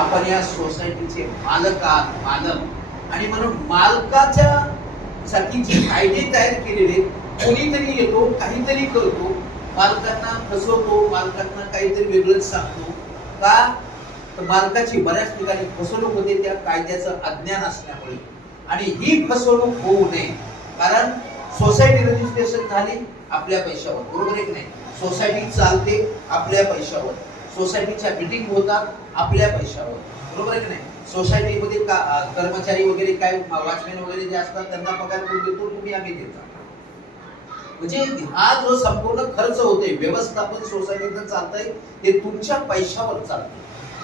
आपण या सोसायटीचे मालक आहात, मालक. आणि म्हणून मालकाच्या साठी जे कायदे तयार केलेले, कोणीतरी येतो काहीतरी करतो, मालकांना फसवतो, मालकांना काहीतरी वेगळंच सांगतो का, तर मालकाची बऱ्याच ठिकाणी फसवणूक होते त्या कायद्याचं अज्ञान असल्यामुळे. आणि ही फसवणूक होऊ नये, कारण सोसायटी रजिस्ट्रेशन झाली आपल्या पैशावर, बरोबर आहे की नाही? सोसायटी चालते आपल्या पैशावर, सोसायटीच्या मीटिंग होतात आपल्या पैशावर, बरोबर आहे की नाही? सोसायटीमध्ये कर्मचारी वगैरे काय वॉचमॅन वगैरे जे असतात त्यांना पगार कोण देतो? तुम्ही, आम्ही देतो. म्हणजे हा जो संपूर्ण खर्च होते, व्यवस्थापन सोसायटीचं चालतंय हे तुमच्या पैशावर चालतंय.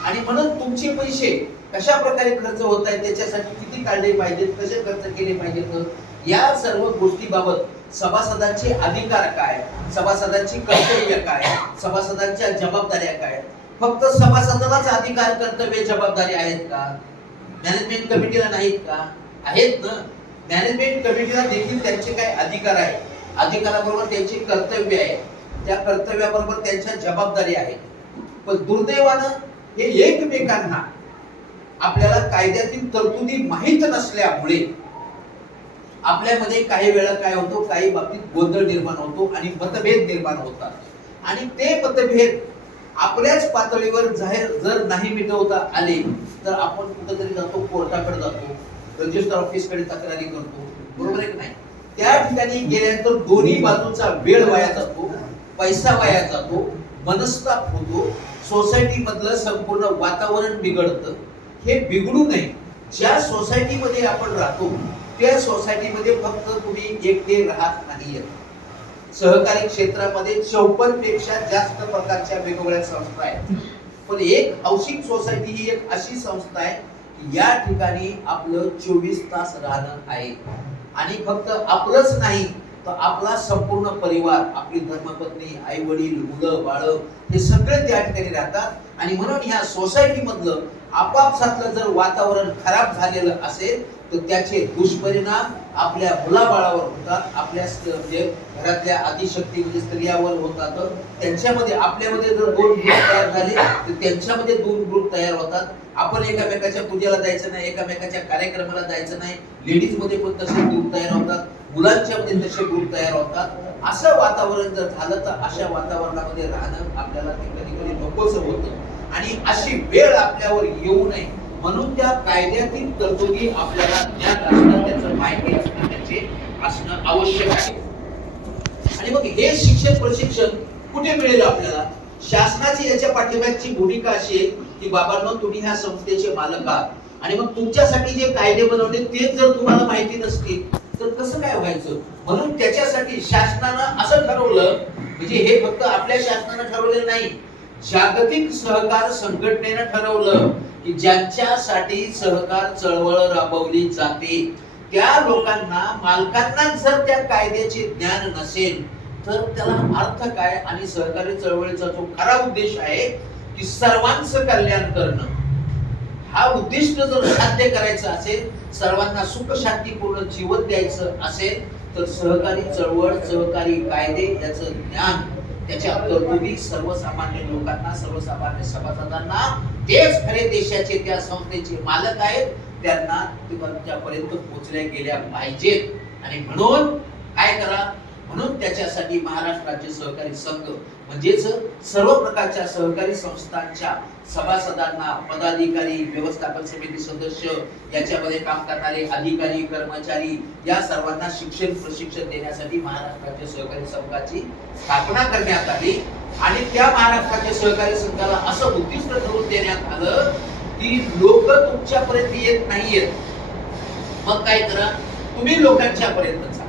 आणि म्हणून तुमचे पैसे कशा प्रकारे खर्च होत आहेत, त्याच्यासाठी किती काढले पाहिजेत, कसे खर्च केले पाहिजेत, या सर्व गोष्टीबाबत सभासदांचे अधिकार काय, सभासदांची कर्तव्य काय, सभासदांच्या जबाबदाऱ्या काय, फक्त सभासदालाच अधिकार, कर्तव्य, जबाबदारी आहेत का? मॅनेजमेंट कमिटीला नाहीत का? आहेत ना. मॅनेजमेंट कमिटीला देखील त्यांचे काय अधिकार आहेत, अधिकाराबरोबर त्यांची कर्तव्य आहे, त्या कर्तव्याबरोबर त्यांच्या जबाबदारी आहेत. पण दुर्दैवानं हे एकमेकांना आपल्याला कायद्यातील तरतुदी माहित नसल्यामुळे आपल्यामध्ये काही वेळा काय होतो, काही बाबतीत गोंधळ निर्माण होतो आणि मतभेद निर्माण होतात. आणि ते मतभेद आपल्याच पातळीवर जाहीर जर नाही मिटवता आले तर आपण कुठेतरी जातो, कोर्टाकडे जातो, रजिस्टर ऑफिसकडे तक्रारी करतो, बरोबर आहे की नाही? त्या ठिकाणी गेल्यानंतर दोन्ही बाजूचा वेळ वाया जातो, पैसा वाया जातो, मनस्ताप होतो, सोसायटी मधलं संपूर्ण वातावरण बिघडतं. हे बिघडू नये. ज्या सोसायटीमध्ये आपण राहतो त्या सोसायटीमध्ये फक्त तुम्ही एकटे राहत नाहीये. सहकारी क्षेत्रामध्ये 54 पेक्षा जास्त प्रकारच्या वेगवेगळ्या संस्था आहेत. पण एक हाऊसिंग सोसायटी ही एक अशी संस्था आहे की या ठिकाणी आपलं 24 तास राहणं आहे. आणि फक्त आपलंच नाही तर आपला संपूर्ण परिवार, आपली धर्मपत्नी, आई वडील, मुलं बाळ हे सगळे त्या ठिकाणी राहतात. आणि म्हणून ह्या सोसायटी मधलं आपापसातलं जर वातावरण खराब झालेलं असेल तर त्याचे दुष्परिणाम आपल्या मुलाबाळावर होतात, आपल्या म्हणजे घरातल्या आदिशक्ती म्हणजे स्त्रियावर होतात. त्यांच्यामध्ये आपल्यामध्ये जर 2 ग्रुप तयार झाले तर त्यांच्यामध्ये 2 ग्रुप तयार होतात. आपण एकामेकाच्या पूजेला जायचं नाही, एकामेकाच्या कार्यक्रमाला जायचं नाही. लेडीज मध्ये पण तसे ग्रुप तयार होतात, मुलांच्या मध्ये तसे ग्रुप तयार होतात. असं वातावरण जर झालं तर अशा वातावरणामध्ये राहणं आपल्याला कधी कधी नकोच होतं. आणि अशी वेळ आपल्यावर येऊ नये म्हणून त्या कायद्यातील तरतुदी आपल्याला ज्ञात असणं, त्याचं माहिती असणं, त्याचे असणं आवश्यक आहे. आणि मग हे शिक्षण प्रशिक्षण कुठे मिळेल आपल्याला? शासनाची याच्या पाठीमागची भूमिका अशी आहे की बाबांनो, तुम्ही ह्या संस्थेचे मालक आहात आणि मग तुमच्यासाठी जे कायदे बनवले तेच जर तुम्हाला माहिती नसतील तर कसं काय व्हायचं? म्हणून त्याच्यासाठी शासनानं असं ठरवलं, म्हणजे हे फक्त आपल्या शासनानं ठरवलेलं नाही, जागतिक सहकार संघटनेनं ठरवलं की ज्यांच्यासाठी सहकार चळवळ राबवली जाते त्या लोकांना, मालकांना जर त्या कायद्याचे ज्ञान नसेल तर त्याला अर्थ काय? आणि सहकारी चळवळीचा जो खरा उद्देश आहे की सर्वांचं कल्याण करणं, हा उद्दिष्ट जर साध्य करायचं असेल, सर्वांना सुख शांतीपूर्ण जीवन द्यायचं असेल तर सहकारी चळवळ, सहकारी कायदे याचं ज्ञान, त्याच्या तरतुदी सर्वसामान्य लोकांना, सर्वसामान्य सभासदांना, तेच खरे देशाचे, त्या संस्थेचे मालक आहेत, त्यांना त्यांच्यापर्यंत पोहोचल्या गेल्या पाहिजेत. आणि म्हणून काय करा? म्हणून त्याच्यासाठी महाराष्ट्र राज्य सहकारी संघ म्हणजेच सर्व प्रकारच्या सहकारी संस्थांच्या सभासदांना, पदाधिकारी, व्यवस्थापन समिती सदस्य, याच्यामध्ये काम करणारे अधिकारी, कर्मचारी, या सर्वांना शिक्षण प्रशिक्षण देण्यासाठी महाराष्ट्र राज्य सहकारी संघाची स्थापना करण्यात आली. आणि त्या महाराष्ट्र राज्य सहकारी संघाला असं उद्दिष्ट ठरवून देण्यात आलं की लोक तुमच्यापर्यंत येत नाहीयेत, मग काय करा? तुम्ही लोकांच्या पर्यंत जा.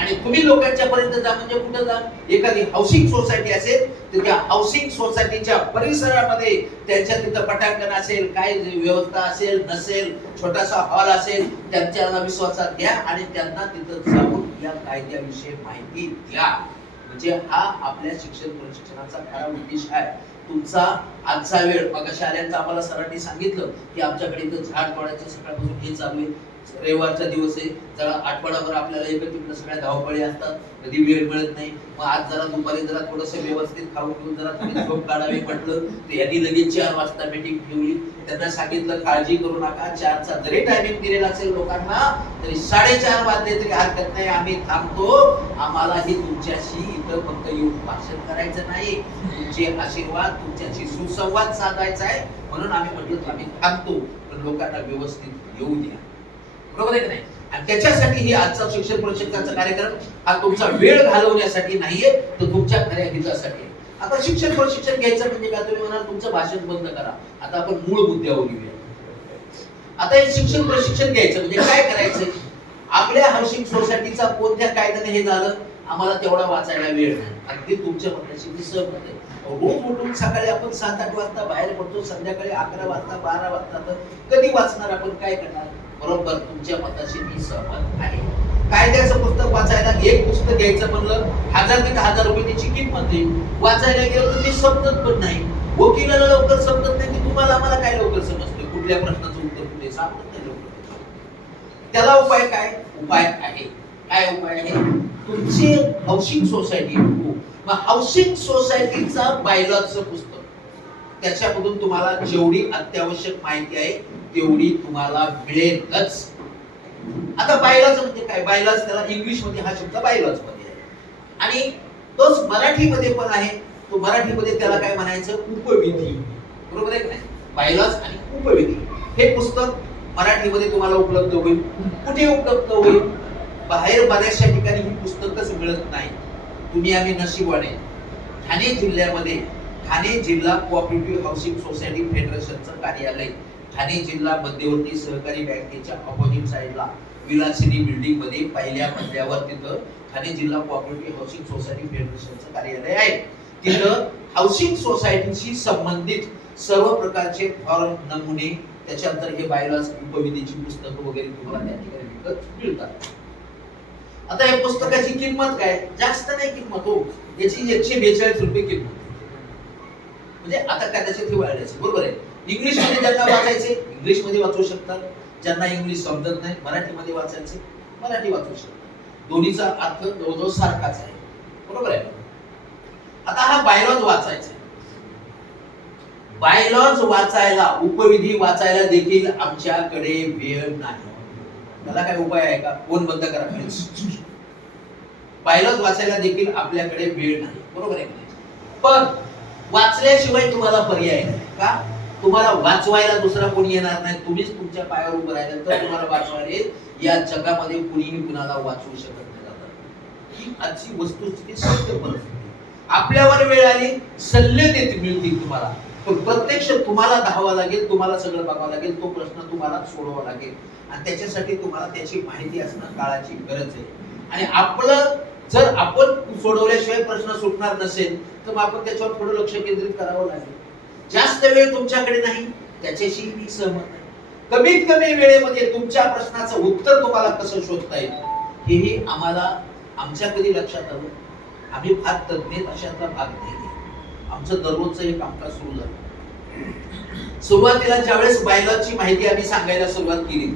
आणि तुम्ही लोकांच्या पर्यंत जा म्हणजे कुठं जा? एखादी हाऊसिंग सोसायटी असेल तर त्या हाऊसिंग सोसायटीच्या परिसरामध्ये त्यांच्या तिथं पटांगण असेल, काय व्यवस्था असेल नसेल, छोटासा हॉल असेल, त्यांच्याला विश्वासात घ्या आणि त्यांना तिथं जाऊन या कायद्याविषयी माहिती द्या. म्हणजे हा आपल्या शिक्षण प्रशिक्षणाचा खरा उद्देश आहे. तुमचा आजचा वेळ, मगाशी आल्यांचं आम्हाला सरांनी सांगितलं की आमच्याकडे इथं झाड तोडायचं सकाळपासून हे चालू आहे, रविवारचा दिवस आहे, जरा आठवडाभर आपल्याला एकत्रित सगळ्या धावपळी असतात, कधी वेळ मिळत नाही. मग आज जरा दुपारी जरा थोडंसं व्यवस्थित खाऊन घेऊन जरा थोडी झोप काढावी म्हटलं तर यांनी लगेच 4 वाजता मीटिंग ठेवली. त्यांना सांगितलं काळजी करू नका, 4चा जरी टायमिंग दिलेला असेल लोकांना तरी 4:30 वाजले तरी हरकत नाही, आम्ही थांबतो. आम्हालाही तुमच्याशी इथं फक्त येऊन भाषण करायचं नाही, तुमचे आशीर्वाद तुमच्याशी सुसंवाद साधायचा आहे, म्हणून आम्ही म्हटलं आम्ही थांबतो, पण लोकांना व्यवस्थित येऊ द्या. बरोबर आहे की नाही? आणि त्याच्यासाठी ही आजचा शिक्षण प्रशिक्षणाचा कार्यक्रम हा तुमचा वेळ घालवण्यासाठी नाहीये, तर तुमच्या खऱ्या हितासाठी. आता शिक्षण प्रशिक्षण घ्यायचं म्हणजे काय? तुम्ही म्हणाल तुमचं भाषण बंद करा. आता आपण मूळ मुद्द्यावर येऊया. आता हे शिक्षण प्रशिक्षण घ्यायचं म्हणजे काय करायचं? आपल्या हाऊसिंग सोसायटीचा कोणत्या कायद्याने हे झालं, आम्हाला तेवढा वाचायला वेळ नाही. अगदी तुमच्या मताशी मी सहमत आहे. रोज उठून सकाळी आपण 7-8 वाजता बाहेर पडतो, संध्याकाळी 11 वाजता 12 वाजता, तर कधी वाचणार आपण? काय करणार? बरोबर, तुमच्या मताशी मी सहमत आहे. कायद्याचं पुस्तक वाचायला एक पुस्तक घ्यायचं म्हणलं 1000 ते 10,000 रुपये त्याची किंमत आहे. वाचायला गेलं तर ते समजत पण नाही. वकिलाला लवकर समजत नाही की तुम्हाला आम्हाला काय लवकर समजते, कुठल्या प्रश्नाचं उत्तर कुठे सापडत नाही लवकर. त्याला उपाय काय? उपाय आहे. काय उपाय आहे? तुमची हाऊसिंग सोसायटी, मग हाऊसिंग सोसायटीचा बायलॉचं पुस्तक, त्याच्यामधून तुम्हाला जेवढी अत्यावश्यक माहिती आहे तेवढी तुम्हाला मिळेलच. आता बायलॉज म्हणजे काय? बायलॉज त्याला इंग्लिश मध्ये हा शब्द बायलॉज मध्ये आहे आणि तोच मराठीमध्ये पण आहे. तो मराठीमध्ये त्याला काय म्हणायचं? उपविधी. बरोबर आहे की नाही? बायलॉज आणि उपविधी हे पुस्तक मराठीमध्ये तुम्हाला उपलब्ध होईल. कुठे उपलब्ध होईल? बाहेर बऱ्याचशा ठिकाणी ही पुस्तकच मिळत नाही. तुम्ही आम्ही नशीबवान आहे. ठाणे जिल्ह्यामध्ये ठाणे जिल्हा कोऑपरेटिव्ह हाऊसिंग सोसायटी फेडरेशनचं कार्यालय ठाणे जिल्हा मध्यवर्ती सहकारी बँकेच्या ऑपोजिट साइडला विलासिनी बिल्डिंग मध्ये पहिल्या मजल्यावर तिथं ठाणे जिल्हा कोऑपरेटिव्ह हाऊसिंग सोसायटी फेडरेशनचं कार्यालय आहे. तिथं हाऊसिंग सोसायटीशी संबंधित सर्व प्रकारचे फॉर्म, नमुने, त्याच्यानंतर हे बायलॉज, उपविधीची पुस्तकं वगैरे तुम्हाला त्या ठिकाणी विकत मिळतात. आता या पुस्तकाची किंमत काय? जास्त नाही किंमत हो, याची 142 रुपये किंमत. म्हणजे आता कदाचित ही वाढल्याची, बरोबर आहे. इंग्लिश मध्ये ज्यांना वाचायचे इंग्लिश मध्ये वाचू शकतात, ज्यांना इंग्लिश समजत नाही मराठीमध्ये वाचायचे मराठी वाचू शकतात. दोन्हीचा अर्थ जवळजवळ सारखाच आहे, बरोबर आहे. आता हा बायलॉज वाचायचा, बायलॉज वाचायला, उपविधी वाचायला देखील आमच्याकडे वेळ नाही. त्याला काय उपाय आहे का? फोन बंद करा प्लीज. बायलॉज वाचायला देखील आपल्याकडे वेळ नाही, बरोबर आहे. पण वाचल्याशिवाय तुम्हाला पर्याय नाही का? तुम्हाला वाचवायला दुसरा कोणी येणार नाही, तुम्हीच तुमच्या पायावर उभं राहिलं तर तुम्हाला वाचवायला येईल. या जगामध्ये कुणीही कुणाला वाचवू शकत नाही. ही आजची वस्तुस्थिती, सत्य परिस्थिती. आपल्यावर वेळ आली, सल्ले देत मिळतील तुम्हाला, पण प्रत्यक्ष तुम्हाला धावावं लागेल, तुम्हाला सगळं बघावं लागेल, तो प्रश्न तुम्हाला सोडवावा लागेल. आणि त्याच्यासाठी तुम्हाला त्याची माहिती असणं काळाची गरज आहे. आणि आपलं जर आपण सोडवल्याशिवाय प्रश्न सुटणार नसेल तर मग आपण त्याच्यावर थोडं लक्ष केंद्रित करावं लागेल. जास्त वेळ तुमच्याकडे नाही, त्याच्याशी मी सहमत आहे. कमीत कमी वेळेमध्ये तुमच्या प्रश्नाचं उत्तर तुम्हाला कसं शोधता येईल हेही आम्हाला आमच्या कधी लक्षात आलं. आम्ही फार तज्ञ अशातला भाग नाही. आमचं दररोजचं हे कामकाज सुरू झालं. सुरुवातीला ज्यावेळेस बायलॉजची माहिती आम्ही सांगायला सुरुवात केली,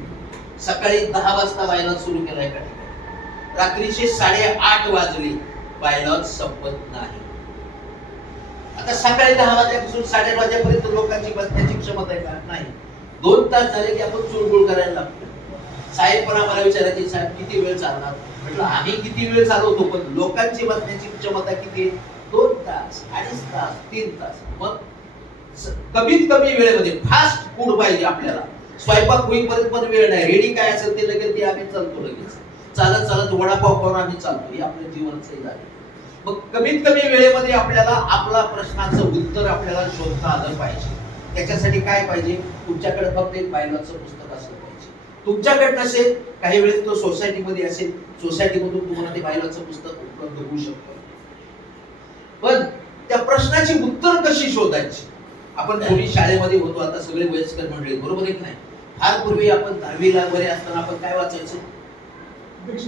सकाळी 10 वाजता बायलॉज सुरू केला एका ठिकाणी, रात्रीचे 8:30 वाजले, बायलॉज संपत नाही. आता सकाळी 10 वाजल्यापासून 8:30 वाजेपर्यंत लोकांची बसण्याची क्षमता आहे का? नाही. 2 तास झाले की आपण चुळबुळ करायला लागतो. साहेब पण आम्हाला विचारायचे, साहेब किती वेळ चालणार? म्हटलं आम्ही किती वेळ चालवतो, पण लोकांची बसण्याची क्षमता किती? 2 तास, 2.5 तास, 3 तास. मग कमीत कमी वेळेमध्ये फास्ट फूड पाहिजे आपल्याला. स्वयंपाक होईपर्यंत पण वेळ नाही, रेडी काय असेल ते लगेच आम्ही चालतो, लगेच चालत चालत वडापाव खाऊन आम्ही चालतो. हे आपल्या जीवनाचं झालं. मग कमीत कमी वेळेमध्ये आपल्याला आपला प्रश्नाचं उत्तर आपल्याला शोधता आलं पाहिजे. त्याच्यासाठी काय पाहिजे? तुमच्याकडे फक्त एक बायलॉजचं पुस्तक असलं पाहिजे. तुमच्याकडे नसेल, काही वेळेस तो सोसायटीमध्ये असेल, सोसायटीमधून तुम्हाला ते बायलॉजचं पुस्तक उपलब्ध होऊ शकतं. पण त्या प्रश्नाची उत्तर कशी शोधायची? आपण पूर्वी शाळेमध्ये होतो, आता सगळे वयस्कर मंडळी, बरोबर आहे की नाही? फार पूर्वी आपण 10वीला वगैरे असताना आपण काय वाचायचं?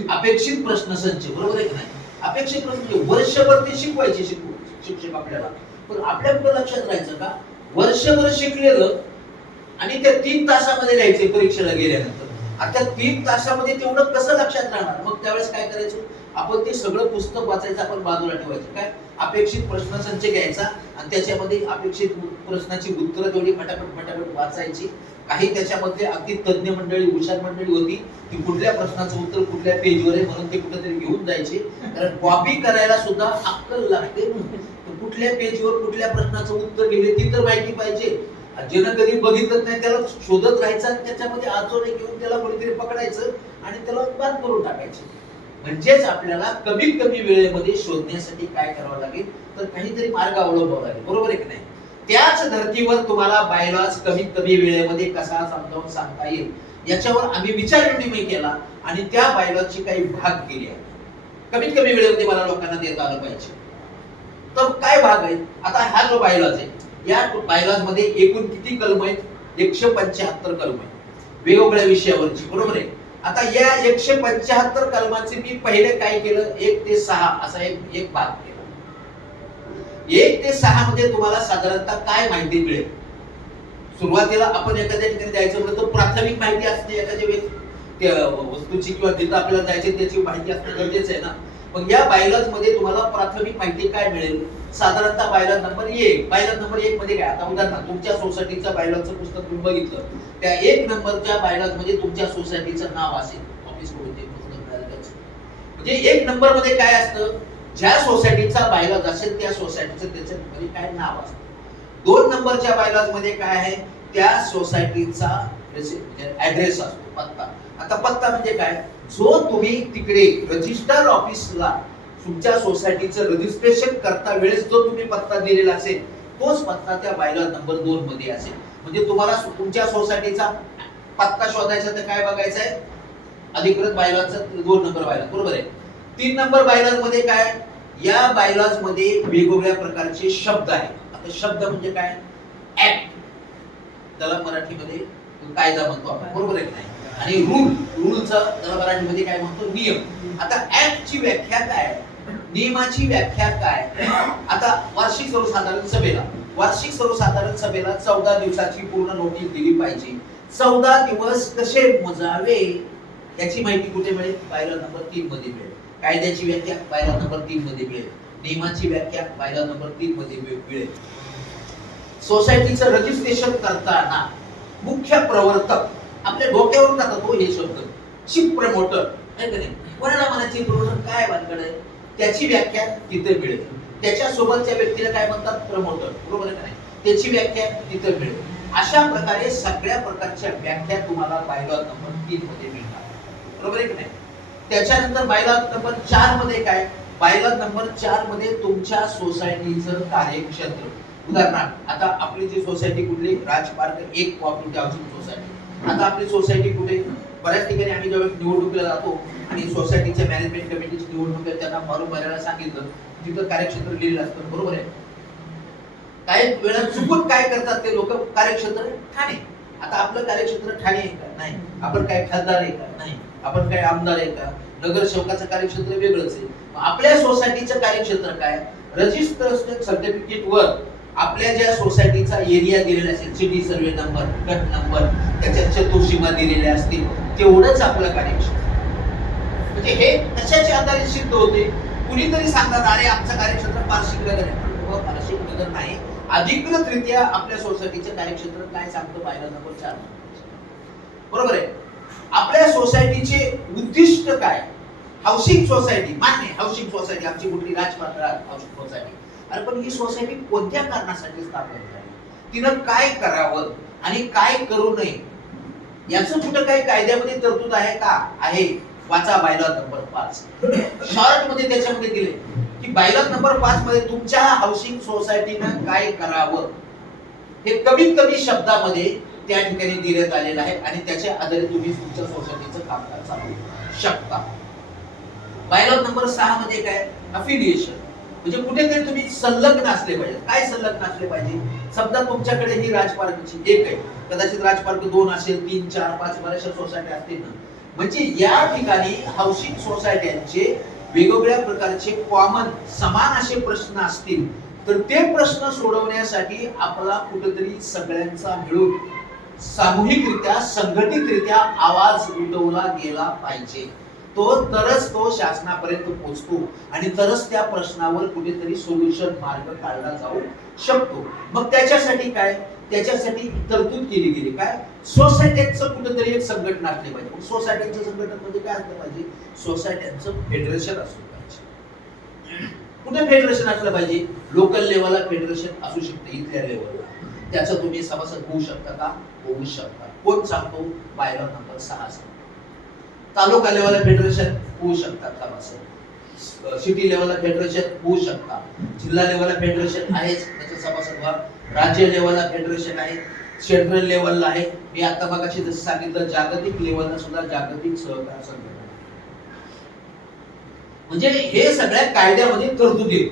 अपेक्षित प्रश्नसंच, बरोबर आहे की नाही? अपेक्षित प्रश्न म्हणजे वर्षभर ते शिकवायचे शिक्षक आपल्याला. पण आपल्या कुठं लक्षात राहायचं का? वर्षभर शिकलेलं आणि त्या 3 तासामध्ये लिहायचे परीक्षेला गेल्यानंतर. आता 3 तासामध्ये तेवढं कसं लक्षात राहणार? मग त्यावेळेस काय करायचं, आपण ते सगळं पुस्तक वाचायचं, आपण बाजूला ठेवायचं. काय अपेक्षित प्रश्नसंच घ्यायचा आणि त्याच्यामध्ये अपेक्षित प्रश्नाची उत्तरं तेवढी फटाफट वाचायची. काही त्याच्यामध्ये अगदी तज्ञ मंडळी, हुशार मंडळी होती की कुठल्या प्रश्नाचं उत्तर कुठल्या पेजवर आहे म्हणून ते कुठेतरी घेऊन जायचे. कारण कॉपी करायला सुद्धा अक्कल लागते. कुठल्या पेजवर कुठल्या प्रश्नाचं उत्तर लिहिले ती तर माहिती पाहिजे. ज्यानं कधी बघितलं नाही त्याला शोधत राहायचं आणि त्याच्यामध्ये आचोरे घेऊन त्याला कोणीतरी पकडायचं आणि त्याला बाद करून टाकायचं. म्हणजेच आपल्याला कमीत कमी वेळेमध्ये शोधण्यासाठी काय करावं लागेल, तर काहीतरी मार्ग अवलंबावा लागेल. बरोबर आहे की नाही? त्याच धर्तीवर तुम्हाला बायलॉज कमीत कमी वेळेमध्ये कसा समजावून सांगता येईल याच्यावर आम्ही विचार विनिमय केला आणि त्या बायलॉजचे काही भाग केले आहेत. कमीत कमी वेळेमध्ये मला लोकांना देता आलं पाहिजे. तर काय भाग आहेत? आता हा जो बायलॉज आहे, या बायलॉज मध्ये एकूण किती कलम आहेत? 175 कलम आहेत वेगवेगळ्या विषयावरची. बरोबर आहे? आता या 175 कलमांचे मी पहिले काय केलं, 1 ते 6 असा एक भाग केला. 1 ते 6 मध्ये तुम्हाला साधारणतः काय माहिती मिळेल? सुरुवातीला आपण एखाद्या ठिकाणी जायचं म्हणलं तर प्राथमिक माहिती असते एखाद्या वस्तूची किंवा जिथं आपल्याला जायचे त्याची माहिती असणं गरजेचं आहे ना. मग या बायलॉज मध्ये तुम्हाला प्राथमिक माहिती काय मिळेल? साधारणतः बायलॉज नंबर 1. बायलॉज नंबर 1 मध्ये काय? आता उदाहरणार्थ तुमच्या सोसायटीचं बायलॉजचं पुस्तक तुम्ही बघितलं, त्या 1 नंबरच्या बायलॉज मध्ये तुमच्या सोसायटीचं नाव असेल. ऑफिस कडून ते पुस्तक मिळालं त्याचं. म्हणजे 1 नंबर मध्ये काय असतं? ज्या सोसायटीचा बायलॉज असेल त्या सोसायटीचं त्याच्यामध्ये काय नाव असतं. 2 नंबरच्या बायलॉज मध्ये काय आहे? त्या सोसायटीचा ऍड्रेस असतो, पत्ता. आता पत्ता म्हणजे काय? जो तुम्ही तिकडे रजिस्टर ऑफिसला तुमच्या सोसायटीचं रजिस्ट्रेशन करता वेळेस जो तुम्ही पत्ता दिलेला असेल तोच पत्ता त्या बायलॉज नंबर 2 मध्ये असेल. म्हणजे तुम्हाला तुमच्या सोसायटीचा पत्ता शोधायचा तर काय बघायचं आहे? अधिकृत बायलॉजचा 2 नंबर बायलॉज. बरोबर आहे? 3 नंबर बायलॉज मध्ये काय? या बायलॉज मध्ये वेगवेगळ्या प्रकारचे शब्द आहेत. आता शब्द म्हणजे काय? ऍक्ट, त्याला मराठीमध्ये कायदा म्हणतो आपण. बरोबर आहे की नाही? आणि रूलचा त्याला मराठीमध्ये काय म्हणतो? नियम. आता ऍक्ट ची व्याख्या काय? नियमाची व्याख्या काय? आता वार्षिक सर्वसाधारण सभेला 14 दिवसाची पूर्ण नोटीस दिली पाहिजे. 14 दिवस कसे मोजावे याची माहिती कुठे मिळेल? बायलॉज नंबर 3 मध्ये मिळेल. कायद्याची व्याख्या बायलॉज नंबर 3 मध्ये मिळेल. नियमाची व्याख्या बायलॉज नंबर 3 मध्ये मिळेल. सोसायटीचं रजिस्ट्रेशन करताना मुख्य प्रवर्तक आपल्या डोक्यावरून जातात हो हे शब्द. चीफ प्रमोटर आहे का नाही? कोणाला म्हणा चीफ प्रमोटर? काय वाटकड आहे? त्याची व्याख्या तिथे मिळेल. त्याच्या सोबतच्या व्यक्तीला काय म्हणतात? प्रमोटर. बरोबर आहे का नाही? त्याची व्याख्या तिथे मिळेल. अशा प्रकारे सगळ्या प्रकारच्या व्याख्या तुम्हाला बायलॉज नंबर 3 मध्ये मिळतात. बरोबर आहे की नाही? त्याच्यानंतर बायलॉज नंबर 4 मध्ये काय? बायलॉज नंबर 4 मध्ये तुमच्या सोसायटीचं कार्यक्षेत्र. उदाहरणार्थ आता आपली जी सोसायटी कुठली? राजपार्क 1 कॉपरेटिव्ह हाऊसिंग सोसायटी. आता आपली सोसायटी कुठे? बऱ्याच ठिकाणी आम्ही जेव्हा निवडणुकीला जातो आणि सोसायटीच्या मॅनेजमेंट कमिटीची निवडणूक आहे त्यांना फॉर्म भरायला सांगितलं, तिथं कार्यक्षेत्र लिहिलेलं असतं. बरोबर आहे? काही वेळा चुकून काय करतात ते लोक? कार्यक्षेत्र ठाणे. आता आपलं कार्यक्षेत्र ठाणे आहे का? नाही. आपण काय खासदार आहे का? नाही. आपण काय आमदार आहे का? नगरसेवकाचं कार्यक्षेत्र वेगळंच आहे. आपल्या सोसायटीचं कार्यक्षेत्र काय? रजिस्ट्रेशन सर्टिफिकेट वर आपल्या ज्या सोसायटीचा एरिया दिलेला असेल, सिटी सर्वे नंबर, गट नंबर, त्याच्या चतुर्सीमा दिलेल्या असतील, तेवढंच आपलं कार्यक्षेत्र. म्हणजे हे कशाच्या आधारे सिद्ध होते? कुणीतरी सांगणार अरे आमचं कार्यक्षेत्र पार्श्विक नगर आहे. पार्श्विक नगर नाही, अधिकृतरित्या आपल्या सोसायटीचं कार्यक्षेत्र काय सांगतो? Bylaws number 4. बरोबर आहे? आपल्या सोसायटीचे उद्दिष्ट काय? हाऊसिंग सोसायटी मान्य, हाऊसिंग सोसायटी आमची कुठली? राजपार्क हाऊसिंग सोसायटी. अरे पण ही सोसायटी कोणत्या कारणासाठी स्थापन झाली? तिनं काय करावं आणि काय करू नये याचं कुठं काही कायद्यामध्ये तरतूद आहे का? आहे. वाचा बायलॉज नंबर 5. शॉर्ट मध्ये त्याच्यामध्ये दिले की बायलॉज नंबर 5 मध्ये तुमच्या हाऊसिंग सोसायटीनं काय करावं हे कमीत कमी शब्दामध्ये त्या ठिकाणी देण्यात आलेलं आहे आणि त्याच्या आधारे तुम्ही तुमच्या सोसायटीचं कामकाज चालवू शकता. बायलॉज नंबर 6 मध्ये काय? अफिलिएशन. म्हणजे कुठेतरी तुम्ही संलग्न असले पाहिजे. काय संलग्न असले पाहिजे? समजा तुमच्याकडे ही राजपार्कची 1 आहे, कदाचित राजपार्क 2 असेल, 3, 4, 5 बऱ्याचशा सोसायटी असतील ना. म्हणजे या ठिकाणी हाऊसिंग सोसायट्यांचे वेगवेगळ्या प्रकारचे कॉमन समान असे प्रश्न असतील तर ते प्रश्न सोडवण्यासाठी आपला कुठेतरी सगळ्यांचा मिळून सामूहिकरित्या संघटितरित्या आवाज उठवला गेला पाहिजे. तरच तो शासनापर्यंत पोहोचतो आणि तरच त्या प्रश्नावर कुठेतरी सोल्युशन मार्ग काढला जाऊ शकतो. मग त्याच्यासाठी काय, त्याच्यासाठी तरतूद केली गेली. काय, सोसायट्यांचं कुठेतरी एक संघटन असले पाहिजे. सोसायट्यांचं संघटन म्हणजे काय असलं पाहिजे, सोसायट्यांचं फेडरेशन असलं पाहिजे. कुठे फेडरेशन असलं पाहिजे, लोकल लेवलला फेडरेशन असू शकते, इथल्या लेवलला. त्याचं तुम्ही सभासद होऊ शकता का, होऊ शकता. कोण सांगतो, बायलॉ नंबर 6 सांगतो. तालुका लेवलला फेडरेशन होऊ शकतात सभासद, सिटी लेवलला फेडरेशन होऊ शकतात, जिल्हा लेवलला फेडरेशन आहेच, त्याचे सभासद व्हा. राज्य लेवलला फेडरेशन आहे, सेंट्रल लेवलला आहे. मी आता मगाशी जसं सांगितलं, जागतिक लेवलला सुद्धा जागतिक सहकार संघटना. म्हणजे हे सगळ्या कायद्यामध्ये तरतुदी.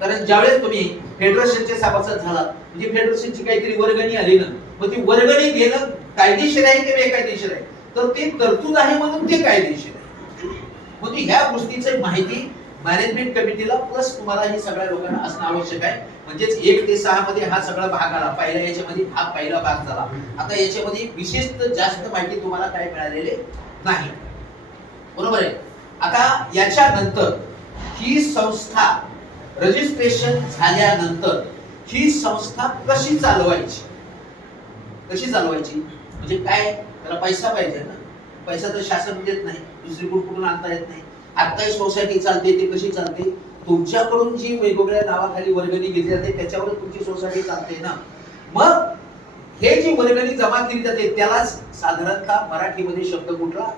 कारण ज्यावेळेस तुम्ही फेडरेशनचे सभासद झाला म्हणजे फेडरेशनची काहीतरी वर्गणी आली ना, मग ती वर्गणी घेणं कायदेशीर आहे की बेकायदेशीर आहे, तर ते तरतूद आहे म्हणून ते कायदेशीर आहे. म्हणजे ह्या गोष्टीची माहिती मॅनेजमेंट कमिटीला प्लस तुम्हाला हे सगळ्या लोकांना असणं आवश्यक आहे. म्हणजेच 1 ते 6 मध्ये हा सगळा भाग आला. पहिल्या याच्यामध्ये हा पहिला भाग झाला. आता याच्यामध्ये विशेष जास्त माहिती तुम्हाला काय मिळालेली नाही, बरोबर आहे. आता याच्यानंतर ही संस्था रजिस्ट्रेशन झाल्यानंतर ही संस्था कशी चालवायची, कशी चालवायची म्हणजे काय, त्याला पैसा पाहिजे ना. पैसा तर शासन देत नाही, दुसरीकडून कुठून आणता येत नाही. आता सोसायटी चालते, ती कशी चालते, तुमच्याकडून जी वेगवेगळ्या नावाखाली वर्गणी घेतली जाते त्याच्यावर तुमची सोसायटी चालते ना. मग हे जी वर्गणी जमा केली जाते त्यालाच साधारणतः मराठीमध्ये शब्द कुठला,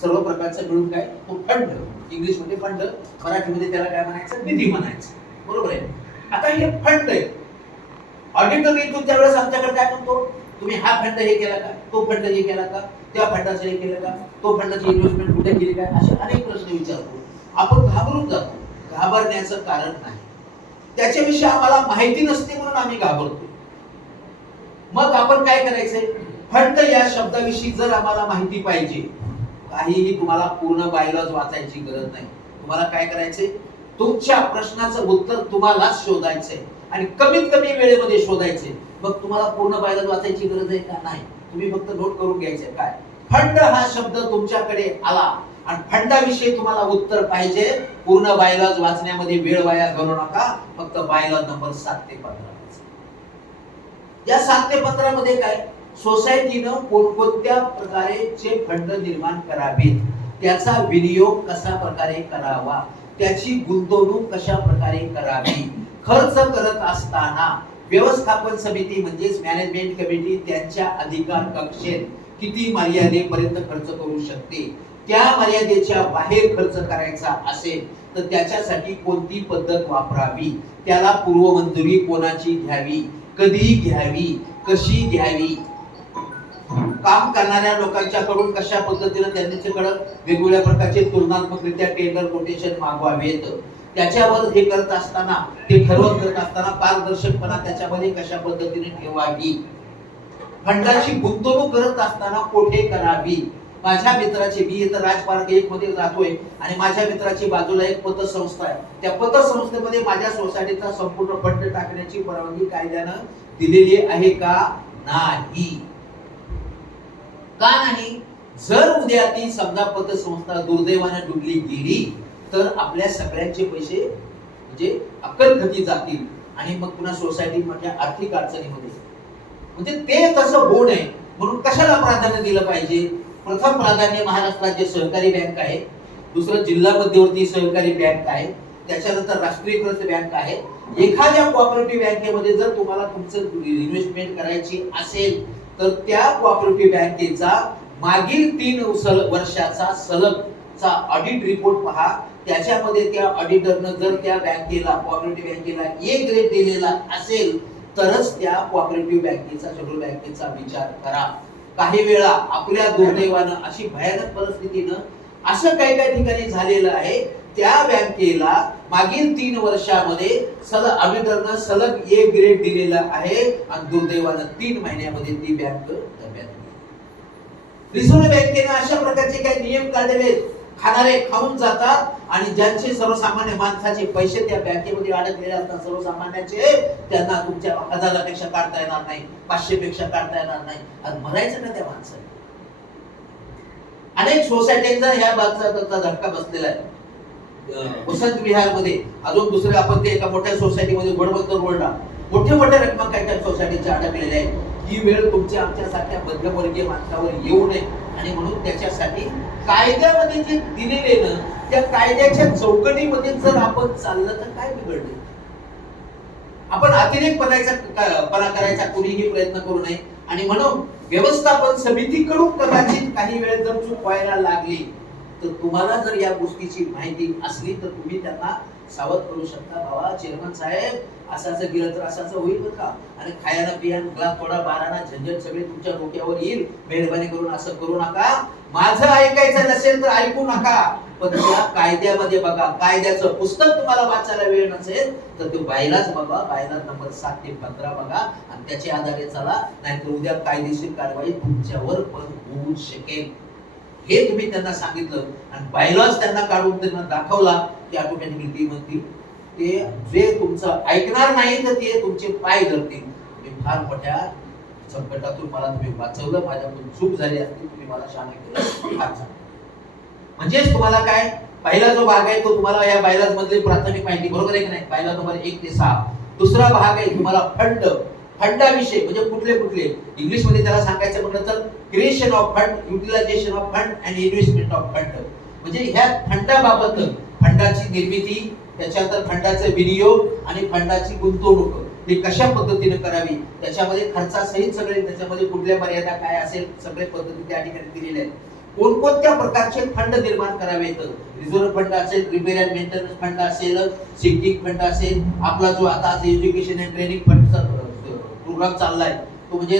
सर्व प्रकारचा मिळून काय, तो फंड. इंग्लिश मध्ये फंड, मराठीमध्ये त्याला काय म्हणायचं, निधी म्हणायचं, बरोबर आहे. आता हे फंड आहे. ऑडिटर येतो त्यावेळेस आमच्याकडे काय म्हणतो, तुम्ही हा फंड हे केला का, तो फंड हे केला का, त्या फंडाचं हे केलं का, तो फंडाची इन्व्हेस्टमेंट कुठे केली काय, असे अनेक प्रश्न विचारतो. आपण घाबरून जातो. घाबरण्याचं कारण नाही, त्याच्याविषयी आम्हाला माहिती नसते म्हणून आम्ही घाबरतो. मग आपण काय करायचंय, फंड या शब्दाविषयी जर आम्हाला माहिती पाहिजे, काहीही तुम्हाला पूर्ण बायलॉज वाचायची गरज नाही. तुम्हाला काय करायचंय, तुमच्या प्रश्नाचं उत्तर तुम्हालाच शोधायचंय आणि कमीत कमी वेळेमध्ये शोधायचंय. मग तुम्हाला पूर्ण बायलॉज वाचायची गरज आहे का, नाही. तुम्ही फक्त नोट करून घ्यायचंय. काय, फंड हा शब्द तुमच्याकडे आला आणि फंडाविषयी तुम्हाला उत्तर पाहिजे. पूर्ण बायलॉज वाचण्यामध्ये वेळ वाया घालवू नका. फक्त बायलॉज नंबर 7 ते 15. या 7 ते 15 मध्ये काय, सोसायटीनं कोणकोणत्या प्रकारचे फंड निर्माण करावेत, त्याचा विनियोग कशा प्रकारे करावा, त्याची गुंतवणूक कशा प्रकारे करावी, खर्च करत असताना व्यवस्थापन समिती म्हणजेच मॅनेजमेंट कमिटी त्यांच्या अधिकार कक्षेत किती मर्यादेपर्यंत खर्च करू शकते, त्या मर्यादेच्या बाहेर खर्च करायचा असेल तर त्याच्यासाठी कोणती पद्धत वापरावी, त्याला पूर्वमंजुरी कोणाची घ्यावी, कधी घ्यावी, कशी घ्यावी, काम करणाऱ्या लोकांच्याकडून कशा पद्धतीने त्यांच्याकडे वेगवेगळ्या प्रकारचे तुलनात्मकरित्या टेंडर कोटेशन मागवावेत, त्याच्यावर हे करत असताना, ते ठरवत करत असताना पारदर्शकपणा त्याच्यामध्ये कशा पद्धतीने ठेवावी, फंडाची गुंतवणूक करत असताना कुठे करावी. माझ्या मित्राची, मी इथं राजपार्क 1 मध्ये राहतोय आणि माझ्या मित्राची बाजूला एक पतसंस्था आहे. त्या पतसंस्थेमध्ये माझ्या सोसायटीचा संपूर्ण फंड टाकण्याची परवानगी कायद्यानं दिलेली आहे का, नाही. का नाही, जर उद्या ती समजा पतसंस्था दुर्दैवाने डुबली गेली तर आपल्या सगळ्यांचे पैसे म्हणजे अक्कलखती जातील आणि मग पुन्हा सोसायटी म्हणजे आर्थिक अडचणीमध्ये. म्हणजे ते तसं होऊ नये म्हणून कशाला प्राधान्य दिलं पाहिजे, प्रथम प्राधान्य महाराष्ट्र राज्य सहकारी बँक आहे, दुसरं जिल्हा मध्यवर्ती सहकारी बँक आहे, त्याच्यानंतर राष्ट्रीयकृत बँक आहे. एखाद्या कोऑपरेटिव्ह बँकेमध्ये जर तुम्हाला तुमचं इन्व्हेस्टमेंट करायची असेल तर त्या कोऑपरेटिव्ह बँकेचा मागील 3 वर्षाचा सलगचा ऑडिट रिपोर्ट पहा. त्याच्यामध्ये त्या ऑडिटरनं जर त्या बँकेला, कोऑपरेटिव्ह बँकेला A ग्रेड दिलेला असेल तरच त्या कोऑपरेटिव्ह बँकेचा, शेड्यूल बँकेचा विचार करा. काही वेळा आपल्या दुर्दैवानं अशी भयानक परिस्थितीनं असं काही ठिकाणी झालेलं आहे, त्या बँकेला मागील 3 वर्षामध्ये सलग ऑडिटरनं सलग A ग्रेड दिलेला आहे आणि दुर्दैवानं 3 महिन्यामध्ये ती बँक ताब्यात. रिझर्व्ह बँकेने अशा प्रकारचे काही नियम काढलेले आहेत खाणारे खाऊन जातात आणि ज्यांचे सर्वसामान्य माणसाचे पैसे त्या बँकेमध्ये अडकलेले असतात सर्वसामान्याचे, त्यांना तुमच्या 1000पेक्षा काढता येणार नाही, 500 पेक्षा काढता येणार नाही. आणि मरायचं ना त्या माणसाने. अनेक सोसायट्यांचा ह्या बाबतीचा धक्का बसलेला आहे. वसंत विहार मध्ये अजून दुसरे आपण ते एका मोठ्या सोसायटीमध्ये घोडबंदर रोडला मोठ्या रकमा काही सोसायटीच्या अडकलेल्या आहेत. ही वेळ तुमच्या आमच्यासारख्या मध्यमवर्गीय माणसावर येऊ नये आणि म्हणून त्याच्यासाठी कायद्यामध्ये जे दिलेले ना त्या कायद्याच्या चौकटीमध्ये जर आपण चाललं तर काय बिघडले. आपण अतिरेक पणा करायचा कुणीही प्रयत्न करू नये. आणि म्हणून व्यवस्थापन समितीकडून कदाचित काही वेळ जर चूक व्हायला लागली तर तुम्हाला जर या गोष्टीची माहिती असली तर तुम्ही त्यांना सावध करू शकता. बाबा चेअरमन साहेब असं गेलं तर असं होईल बरं का, आणि खायला पियाला ग्लास थोडा बाराना झंझट सगळे तुमच्या डोक्यावर येईल, मेहरबानी करून असं करू नका. माझं ऐकायचं नसेल तर ऐकू नका, पण त्या कायद्यामध्ये बघा, कायद्याचं पुस्तक तुम्हाला वाचायला वेळ नसेल तर ते बायलाच बघा, बायला नंबर 7 ते 15 बघा आणि त्याच्या आधारे चला, नाहीतर उद्या कायदेशीर कारवाई तुमच्यावर पण होऊ शकेल. हे तुम्ही त्यांना सांगितलं आणि बायलाच त्यांना काढून त्यांना दाखवला की ऑटोमॅटिकली ती म्हणतील, ते जे तुमचं ऐकणार नाही तर ते तुमचे पाय धरतील. तुम्ही फार मोठ्या संकटातून मला तुम्ही वाचवलं, माझ्याकडून चूक झाली असती, तुम्ही मला शान केलं, फार छान. म्हणजेच तुम्हाला काय, पहिला जो भाग आहे तो तुम्हाला या बायलाज मधली प्राथमिक माहिती, बरोबर आहे की नाही, बायला नंबर 1 ते 6. दुसरा भाग आहे तुम्हाला फंडाविषयी, म्हणजे कुठले इंग्लिश मध्ये त्याला सांगायचं म्हटलं तर creation of fund, utilization of fund and investment of fund. म्हणजे ह्या फंडाबाबत, फंडाची निर्मिती, त्याच्यानंतर फंडाचा विनियोग आणि फंडाची गुंतवणूक ही कशा पद्धतीने करावी, त्याच्यामध्ये खर्चासहित सगळे, त्याच्यामध्ये कुठल्या मर्यादा काय असेल सगळे पद्धती त्या ठिकाणी दिलेल्या आहेत. कोणकोणत्या प्रकारचे फंड निर्माण करावेत, रिझर्व्ह फंड असेल, रिपेअर अँड मेंटेनन्स फंड असेल, सिंकिंग फंड असेल, आपला जो आता एज्युकेशन अँड ट्रेनिंग फंडचा प्रोग्राम चाललाय तो म्हणजे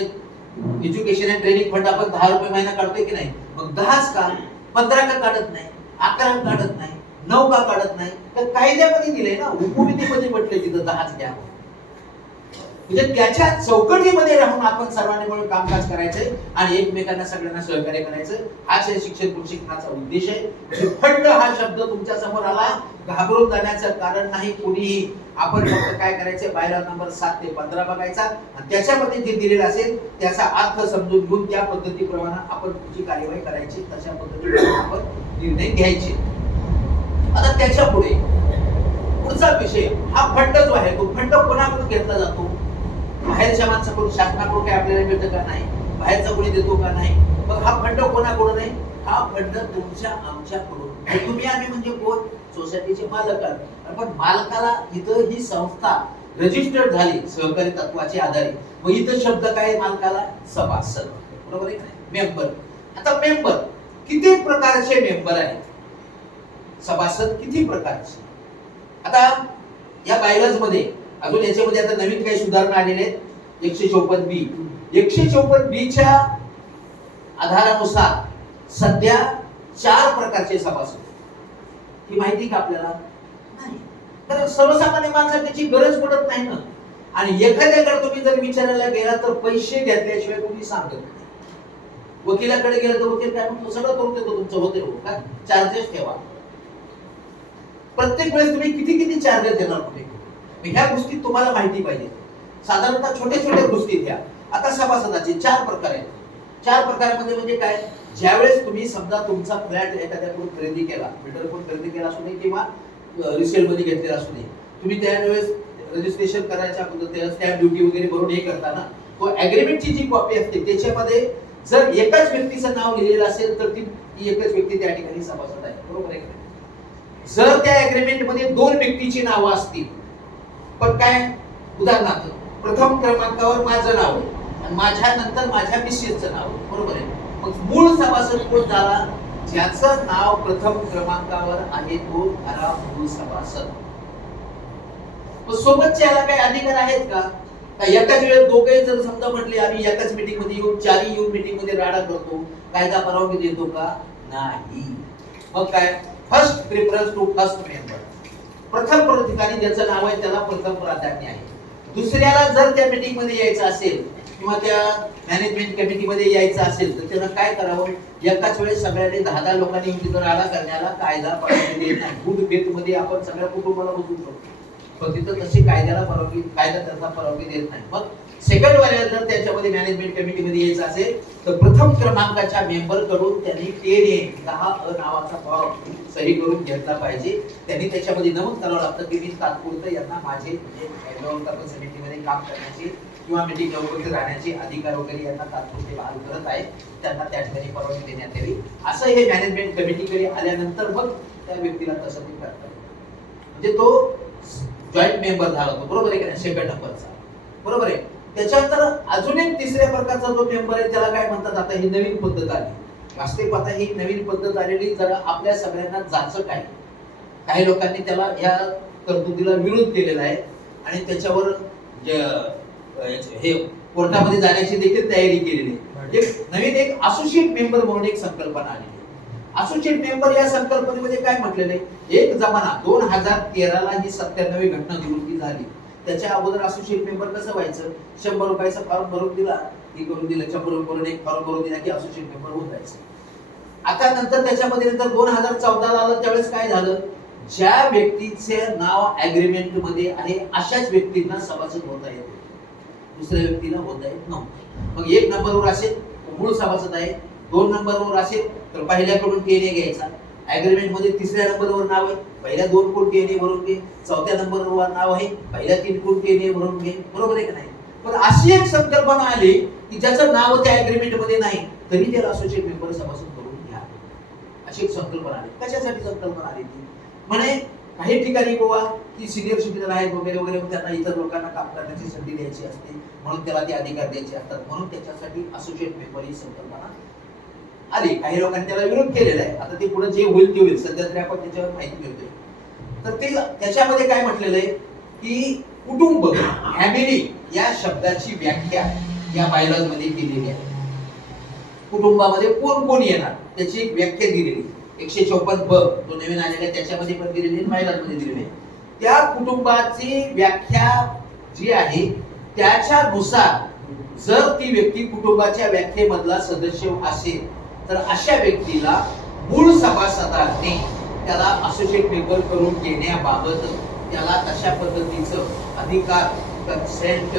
एज्युकेशन अँड ट्रेनिंग फंड आपण 10 रुपये महिना काढतोय की नाही, मग 10च का, 15 का काढत नाही, 11 काढत नाही, 9 का काढत नाही, तर कायद्यामध्ये दिले ना, उपविधीमध्ये म्हटले तिथं 10च द्या. म्हणजे त्याच्या चौकटीमध्ये राहून आपण सर्वांनी मिळून कामकाज करायचंय आणि एकमेकांना सगळ्यांना सहकार्य करायचं. हाच या शिक्षण प्रशिक्षणाचा उद्देश आहे. फंड हा शब्द तुमच्या समोर आला, घाबरून जाण्याचं कारण नाही कोणीही. आपण फक्त काय करायचं, बायला नंबर 7 ते 15 बघायचा आणि त्याच्यामध्ये जे दिलेलं असेल त्याचा अर्थ समजून घेऊन त्या पद्धतीप्रमाणे आपण पुढची कार्यवाही करायची, तशा पद्धतीने आपण निर्णय घ्यायचे. आता त्याच्या पुढचा विषय हा फंड जो आहे तो फंड कोणाकडून घेतला जातो, बाहेरच्या माणसाकडून, शासनाकडून काय आपल्याला मिळतं का नाही, बाहेरचा कोणी देतो का नाही, मग हा फंड कोणाकडून आहे, हा फंड तुमच्या आमच्याकडून. तुम्ही आम्ही म्हणजे कोण, सोसायटीचे मालक आहात. पण मालकाला इथं ही संस्था रजिस्टर्ड झाली सहकारी तत्वाच्या आधारे, मग इथं शब्द काय मालकाला, सभासद, बरोबर आहे, मेंबर. आता मेंबर किती प्रकारचे मेंबर आहेत, सभासद किती प्रकारचे. आता या बायलाज मध्ये अजून याच्यामध्ये आता नवीन काही सुधारणा आलेल्या आहेत. 154B 154B च्या आधारानुसार सध्या 4 प्रकारचे सभासद. ही माहिती का आपल्याला नाही, तर सर्वसामान्य माणसाला त्याची गरज पडत नाही ना. आणि एखाद्याकडे तुम्ही जर विचारायला गेला तर पैसे घेतल्याशिवाय कोणी सांगत नाही. वकिलाकडे गेला तर वकील काय म्हणतो, सगळं करून देतो तुमचं, होते हो का, चार्जेस ठेवा. प्रत्येक वेळेस तुम्ही किती चार्जेस देणार कुठे, ह्या गोष्टी तुम्हाला माहिती पाहिजे. साधारणतः छोट्या गोष्टी द्या. आता सभासदाचे 4 प्रकार आहेत. 4 प्रकारामध्ये म्हणजे काय, ज्यावेळेस तुम्ही समजा तुमचा फ्लॅट एखाद्याकडून खरेदी केला, बिल्डरकडून खरेदी केला असू दे किंवा रिसेल मध्ये घेतलेला असू दे, तुम्ही त्यावेळेस रजिस्ट्रेशन करायच्या अगोदर त्याला स्टॅम्प ड्युटी वगैरे भरून हे करताना तो ॲग्रीमेंटची जी कॉपी असते त्याच्यामध्ये जर एकाच व्यक्तीचं नाव लिहिलेलं असेल तर ती एकच व्यक्ती त्या ठिकाणी सभासद आहे, बरोबर आहे. जर त्या ॲग्रीमेंट मध्ये 2 व्यक्तीची नावं असतील, पण काय, उदाहरणार्थ प्रथम क्रमांकावर माझं नाव आहे आणि माझ्या नंतर माझ्या मिसेसचं नाव, बरोबर आहे, मग मूळ सभासद कोण झाला, ज्याचं नाव प्रथम क्रमांकावर आहे तो खरा मूळ सभासद. सोबतचे याला काही अधिकार आहेत का, एकाच वेळेस दोघे जर समजा म्हटले आम्ही एकाच मीटिंग मध्ये येऊन 4 येऊन मीटिंग मध्ये राडा करतो, कायदा परवानगी देतो का, नाही. मग काय, first preference to first member, प्रथम ठिकाणी ज्याचं नाव आहे त्याला प्रथम प्राधान्य आहे. दुसऱ्याला जर त्या मीटिंग मध्ये यायचं असेल किंवा त्या मॅनेजमेंट कमिटीमध्ये यायचं असेल तर त्यांना काय करावं, एकाच वेळेस सगळ्यांनी 10-10 लोकांनी तिथं राडा करण्याला कायदा परवानगी देत नाही. गुड फेथ मध्ये आपण सगळ्या कुटुंबाला बसवू शकतो, पण तिथं तशी कायदा त्याचा परवानगी देत नाही. मग सेकंड वाल्याला जर त्याच्यामध्ये मॅनेजमेंट कमिटीमध्ये यायचं असेल तर प्रथम क्रमांकाच्या मेंबर कडून त्यांनी 10 नावाचा फॉर्म सही करून घेतला पाहिजे. त्यांनी त्याच्यामध्ये नमूद करावं लागतं की मी तात्पुरतं यांना माझे व्यवस्थापन समितीमध्ये काम करण्याची किंवा मीटिंग उपस्थित राहण्याचे अधिकार वगैरे यांना तात्पुरते बहाल करत आहे, त्यांना त्या ठिकाणी परवानगी देण्यात यावी. असं हे मॅनेजमेंट कमिटीकडे आल्यानंतर मग त्या व्यक्तीला तसं ते करता येईल. म्हणजे तो जॉईंट मेंबर झाला तो, बरोबर आहे की नाही, सेकंड नंबरचा, बरोबर आहे. त्याच्यानंतर अजून एक तिसऱ्या प्रकारचा जो मेंबर आहे त्याला काय म्हणतात, आता ही नवीन पद्धत आली. वास्तविक पाहता ही नवीन पद्धत आलेली जरा आपल्या सगळ्यांना जाचक आहे. काही लोकांनी त्याला या तरतुदीला विरोध केलेला आहे आणि त्याच्यावर हे कोर्टामध्ये जाण्याची देखील तयारी केलेली आहे. नवीन एक असोसिएट मेंबर म्हणून एक संकल्पना आली. असोसिएट मेंबर या संकल्पनेमध्ये काय म्हटलेलं आहे, एक जमाना 2013 ला ही 97वी घटना दुरुस्ती झाली. त्याच्या अगोदर असोसिएट मेंबर कसं व्हायचं, 100 रुपयाचा फॉर्म भरून दिला की करून दिलं, 100 रुपये एक फॉर्म भरून दिला की असोसिएट मेंबर होऊन जायचं. आता नंतर त्याच्यामध्ये नंतर 2014 ला आलं, त्यावेळेस काय झालं, ज्या व्यक्तीचे नाव अग्रीमेंट मध्ये आहे अशाच व्यक्तींना सभासद होता येते, दुसऱ्या व्यक्तीला होता येत नव्हतं. मग 1 नंबरवर असेल मूळ सभासद आहे, 2 नंबरवर असेल तर पहिल्याकडून केने घ्यायचा, अग्रीमेंट मध्ये 3ऱ्या नंबरवर नाव आहे, पहिल्या 2 कोण केने भरून घे, 4थ्या नंबरवर नाव आहे, पहिल्या 3 कोण केने भरून घे, बरोबर आहे की नाही. पण अशी एक संकल्पना आली की ज्याचं नाव त्या अग्रीमेंट मध्ये नाही तरी त्याला असोसिएट मेंबर सभासद करून घ्या, अशी एक संकल्पना आली. कशासाठी संकल्पना आली ती, म्हणे काही ठिकाणी गोवा की सिनियर सिटीजन आहेत वगैरे वगैरे, त्यांना इतर लोकांना काम करण्याची संधी द्यायची असते म्हणून त्याला ते अधिकार द्यायचे असतात, म्हणून त्याच्यासाठी असोसिएट मेंबर ही संकल्पना आली. काही लोकांनी त्याला विरोध केलेला आहे. आता ते पुढे जे होईल ते होईल, सध्या तरी आपण त्याच्यावर माहिती मिळतोय. तर ते त्याच्यामध्ये काय म्हटलेलं आहे की कुटुंब, फॅमिली या शब्दाची व्याख्या या बायलॉज मध्ये केलेली आहे. कुटुंबामध्ये कोण कोण येणार त्याची एक व्याख्या दिलेली, 154 ब जो नवीन आलेला आहे त्याच्यामध्ये पण दिलेली आहे, बायलॉज मध्ये दिलेली आहे. त्या कुटुंबाची व्याख्या जी आहे त्याच्यानुसार जर ती व्यक्ती कुटुंबाच्या व्याख्येमधला सदस्य असेल तर अशा व्यक्तीला मूळ सभासदांनी त्याला असोसिएट मेंबर करून घेण्याबाबत त्याला तशा पद्धतीचं अधिकार, कन्सेंट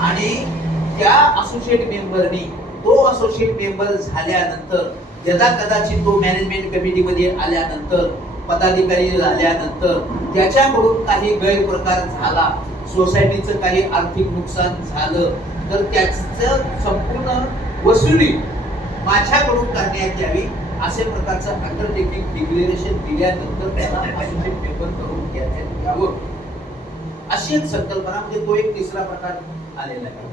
आणि त्या असोसिएट मेंबरनी तो असोसिएट मेंबर झाल्यानंतर यदा कदाचित तो मॅनेजमेंट कमिटीमध्ये आल्यानंतर पदाधिकारी झाल्यानंतर त्याच्याकडून काही गैरप्रकार झाला, सोसायटीचं काही आर्थिक नुकसान झालं तर त्याचं संपूर्ण वसुली माझ्याकडून करण्यात यावी असे प्रकारचं अंडरटेकिंग डिक्लेरेशन दिल्यानंतर त्याला असोसिएट मेंबर करून घेण्यात यावं, अशी एक संकल्पना. म्हणजे तो एक तिसरा प्रकार आलेला आहे.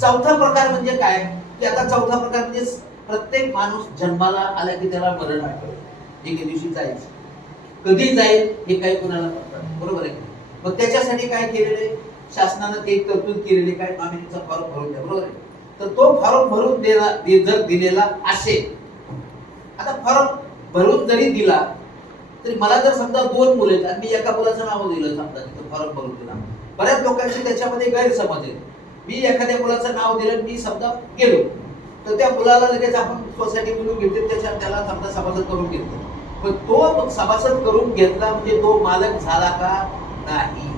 चौथा प्रकार म्हणजे काय की आता चौथा प्रकार म्हणजे प्रत्येक माणूस जन्माला आला की त्याला मरण आठवतं, एके दिवशी जायचं, कधी जाईल हे काही कोणाला कळत, बरोबर आहे. मग त्याच्यासाठी काय केलेले शासनानं ते तरतूद केलेली, काय नॉमिनीचा फॉर्म भरून द्या, बरोबर आहे. तर तो फॉर्म भरून जर दिलेला असेल, आता फॉर्म भरून जरी दिला तरी मला जर समजा 2 मुलं आहेत आणि मी एका मुलाचं नाव दिलं, समजा तिथं फॉर्म भरून दिला, बऱ्याच लोकांची त्याच्यामध्ये गैरसमज आहे. मी एखाद्या मुलाचं नाव दिलं, मी समजा गेलो तर त्या मुलाला लगेच आपण सोसायटी बोलून घेते, त्याला समजा सभासद करून घेतो. पण तो सभासद करून घेतला म्हणजे तो मालक झाला का नाही,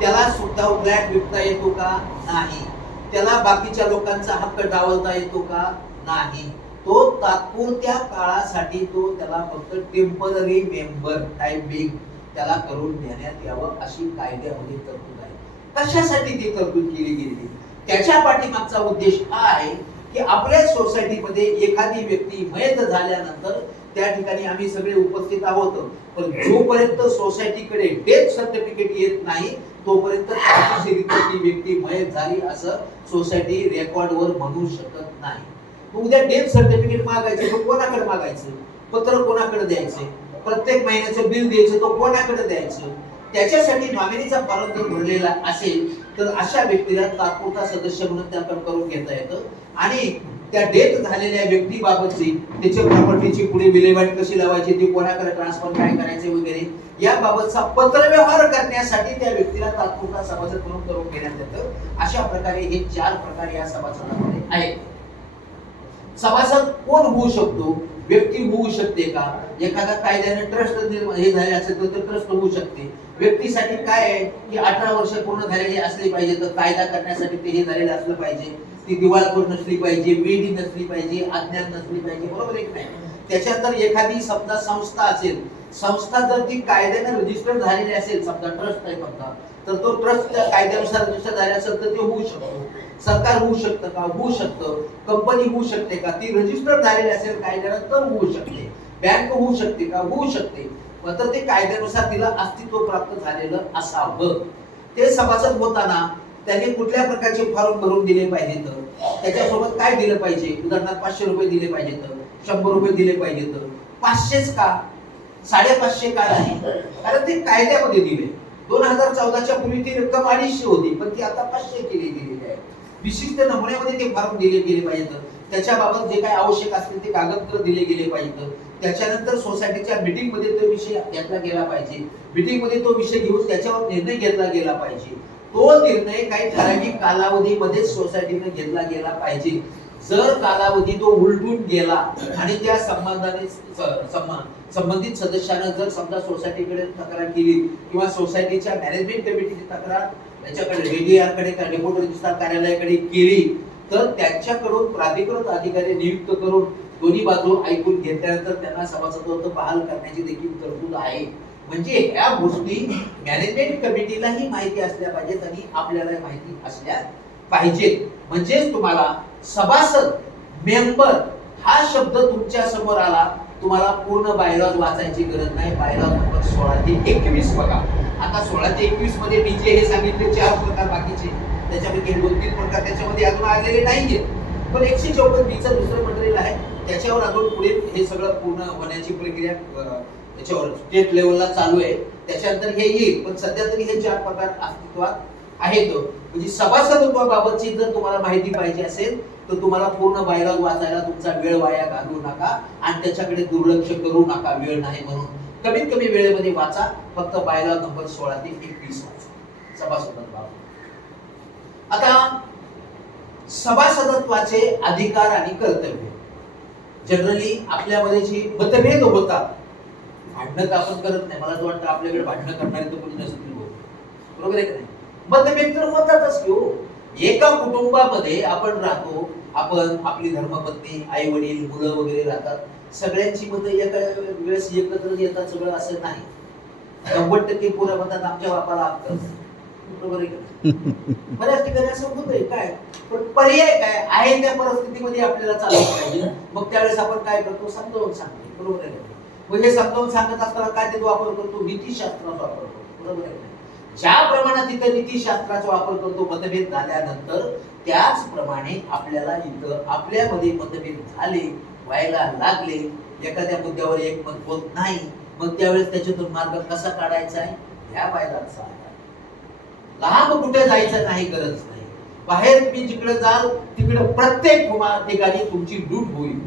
त्याला सुद्धा फ्लॅट विकता येतो का नाही, त्याला बाकीच्या लोकांचा हक्क डावलता येतो का नाही, तो तात्पुरत्या काळासाठी तो त्याला फक्त टेम्पररी मेंबर टाइमिंग त्याला करून देण्यात यावं अशी कायद्यामध्ये तरतूद आहे. कशासाठी ती तरतूद केली गेली, त्याच्या पाठीमागचा उद्देश हा आहे की आपल्या सोसायटीमध्ये एखादी व्यक्ती मयत झाल्यानंतर त्या ठिकाणी आम्ही सगळे उपस्थित आहोत, पण जोपर्यंत सोसायटीकडे डेथ सर्टिफिकेट येत नाही तोपर्यंत ती व्यक्ती मयत झाली असं सोसायटी रेकॉर्डवर म्हणू शकत नाही. उद्या डेथ सर्टिफिकेट मागायचं तो कोणाकडे मागायचं, पत्र कोणाकडे द्यायचं, प्रत्येक महिन्याचं बिल द्यायचं तो कोणाकडे द्यायचं. त्याच्यासाठी नॉमिनीचा फॉर्म जर भरलेला असेल तर अशा व्यक्तीला तात्पुरता सदस्य म्हणून त्याकडे करून घेता येतं आणि त्या डेथ झालेल्या व्यक्तीबाबतची, त्याच्या प्रॉपर्टीची पुढे विल्हेवाट कशी लावायची, ती कोणाकडे ट्रान्सफर काय करायचे वगैरे याबाबतचा पत्रव्यवहार करण्यासाठी त्या व्यक्तीला तात्पुरता सभासद म्हणून करून घेण्यात येतं. अशा प्रकारे हे 4 प्रकार या सभासदामध्ये आहेत. सभासद कोण होऊ शकतो? व्यक्ती होऊ शकते का? एखादा कायद्याने ट्रस्ट हे झाले असेल तर ट्रस्ट होऊ शकते. व्यक्तीसाठी काय आहे की 18 वर्ष पूर्ण झालेली असली पाहिजे, तर कायदा करण्यासाठी ते हे झालेलं असलं पाहिजे, ती दिवाळखोर नसली पाहिजे, वेडी नसली पाहिजे, अज्ञान नसली पाहिजे, बरोबर आहे नाही? त्याच्यानंतर एखादी समजा संस्था असेल, संस्था जर ती कायद्याने रजिस्टर झालेली असेल, समजा ट्रस्ट आहे समजा, तर तो ट्रस्ट कायद्यानुसार रजिस्टर झाले असेल तर ते होऊ शकतो. सरकार होऊ शकतं का? होऊ शकतं. कंपनी होऊ शकते का? ती रजिस्टर झालेली असेल कायद्यानं तर होऊ शकते. बँक होऊ शकते का? होऊ शकते. तर ते कायद्यानुसार तिला अस्तित्व प्राप्त झालेलं असावं. ते सभासद होताना त्याने कुठल्या प्रकारचे फॉर्म भरून दिले पाहिजेत, त्याच्यासोबत काय दिलं पाहिजे? उदाहरणार्थ 500 रुपये दिले पाहिजेत, 100 रुपये दिले पाहिजेत. 500च का? 550 का नाही? कारण ते कायद्यामध्ये दिले. 2014च्या पूर्वी ती रक्कम 250 होती, पण ती आता 500 केलेली आहे. विशिष्ट नमुन्यामध्ये ते फॉर्म दिले गेले पाहिजेत. त्याच्याबाबत जे काही आवश्यक असतील ते कागदपत्र दिले गेले पाहिजेत. त्याच्यानंतर सोसायटीच्या मीटिंग मध्ये तो विषय घेतला गेला पाहिजे. मीटिंग मध्ये तो विषय घेऊन त्याच्यावर निर्णय घेतला गेला पाहिजे. तो निर्णय काही ठराविक कालावधीमध्ये सोसायटीने घेतला गेला पाहिजे. जर कालावधी तो उलटून गेला आणि त्या संबंधित सदस्यानं जर समजा सोसायटीकडे तक्रार केली किंवा सोसायटीच्या मॅनेजमेंट कमिटीची तक्रार त्याच्याकडे रेडिआर कडे रिपोर्ट रजिस्ट्रार कार्यालयाकडे केली, तर त्यांच्याकडून प्राधिकृत अधिकारी नियुक्त करून दोन्ही बाजू ऐकून घेतल्यानंतर त्यांना सभासदत्व बहाल करण्याची देखील तरतूद आहे. म्हणजे ह्या गोष्टी मॅनेजमेंट कमिटीलाही माहिती असल्या पाहिजेत आणि आपल्याला माहिती असल्या पाहिजेत. म्हणजेच तुम्हाला सभासद मेंबर हा शब्द तुमच्या समोर आला, तुम्हाला पूर्ण बायलॉज वाचायची गरज नाही. बायलॉज नंबर 16 ते 21 बघा. आता 16 ते 21 मध्ये मी जे हे सांगितले 4 प्रकार बाकीचे, त्याच्यापैकी 2-3 प्रकार त्याच्यामध्ये अजून आलेले नाहीये. पण 154 बी चं दुसरं मटेरियल आहे, त्याच्यावर अजून पुढे हे सगळं पूर्ण होण्याची प्रक्रिया त्याच्यावर स्टेट लेवलला चालू आहे. त्याच्यानंतर हे येईल, पण सध्या तरी हे 4 प्रकार अस्तित्वात आहेत. म्हणजे सभासदत्वाबाबतची जर तुम्हाला माहिती पाहिजे असेल तर तुम्हाला पूर्ण बायलॉज वाचायला तुमचा वेळ वाया घालवू नका आणि त्याच्याकडे दुर्लक्ष करू नका. वेळ नाही म्हणून कमीत कमी वेळेमध्ये वाचा. फक्त बायलॉज नंबर 16 ते 21 वाचा सभासदत्वाबाबत. आता सभासदत्वाचे अधिकार आणि कर्तव्य. जनरली आपल्यामध्ये जी मतभेद होतात, भांडणं तर आपण करत नाही, मला असं वाटतं आपल्याकडे भांडणं करणारे तर कोणी नसतील, बरोबर आहे की नाही? मतभेद तर होतातच की हो. एका कुटुंबामध्ये आपण राहतो, आपण आपली धर्मपत्नी, आई वडील, मुलं वगैरे राहतात. सगळ्यांची मतं एका वेळेस एकत्र येतात सगळं असं नाही. 90% पुरा म्हणतात आमच्या बापाला हक्क, बरोबर आहे की? बऱ्याच ठिकाणी असं होतंय. काय पण पर्याय काय आहे त्या परिस्थितीमध्ये आपल्याला चालवलं पाहिजे. मग त्यावेळेस आपण काय करतो? समजावून सांगतो, बरोबर आहे. म्हणजे समजावून सांगत असताना काय त्याचा वापर करतो? नीतिशास्त्राचा वापर करतो, बरोबर आहे. ज्या प्रमाणात इथं नीतिशास्त्राचा वापर करतो मतभेद झाल्यानंतर, त्याचप्रमाणे आपल्याला इथं आपल्यामध्ये मतभेद झाले, व्हायला लागले, एखाद्या मुद्द्यावर एकमत होत नाही, मग त्यावेळेस त्याच्यातून मार्ग कसा काढायचा आहे ह्या बायलांचा. लांब कुठे जायचं नाही, गरज नाही. बाहेर तुम्ही जिकडे जाल तिकडे प्रत्येक ठिकाणी तुमची लूट होईल,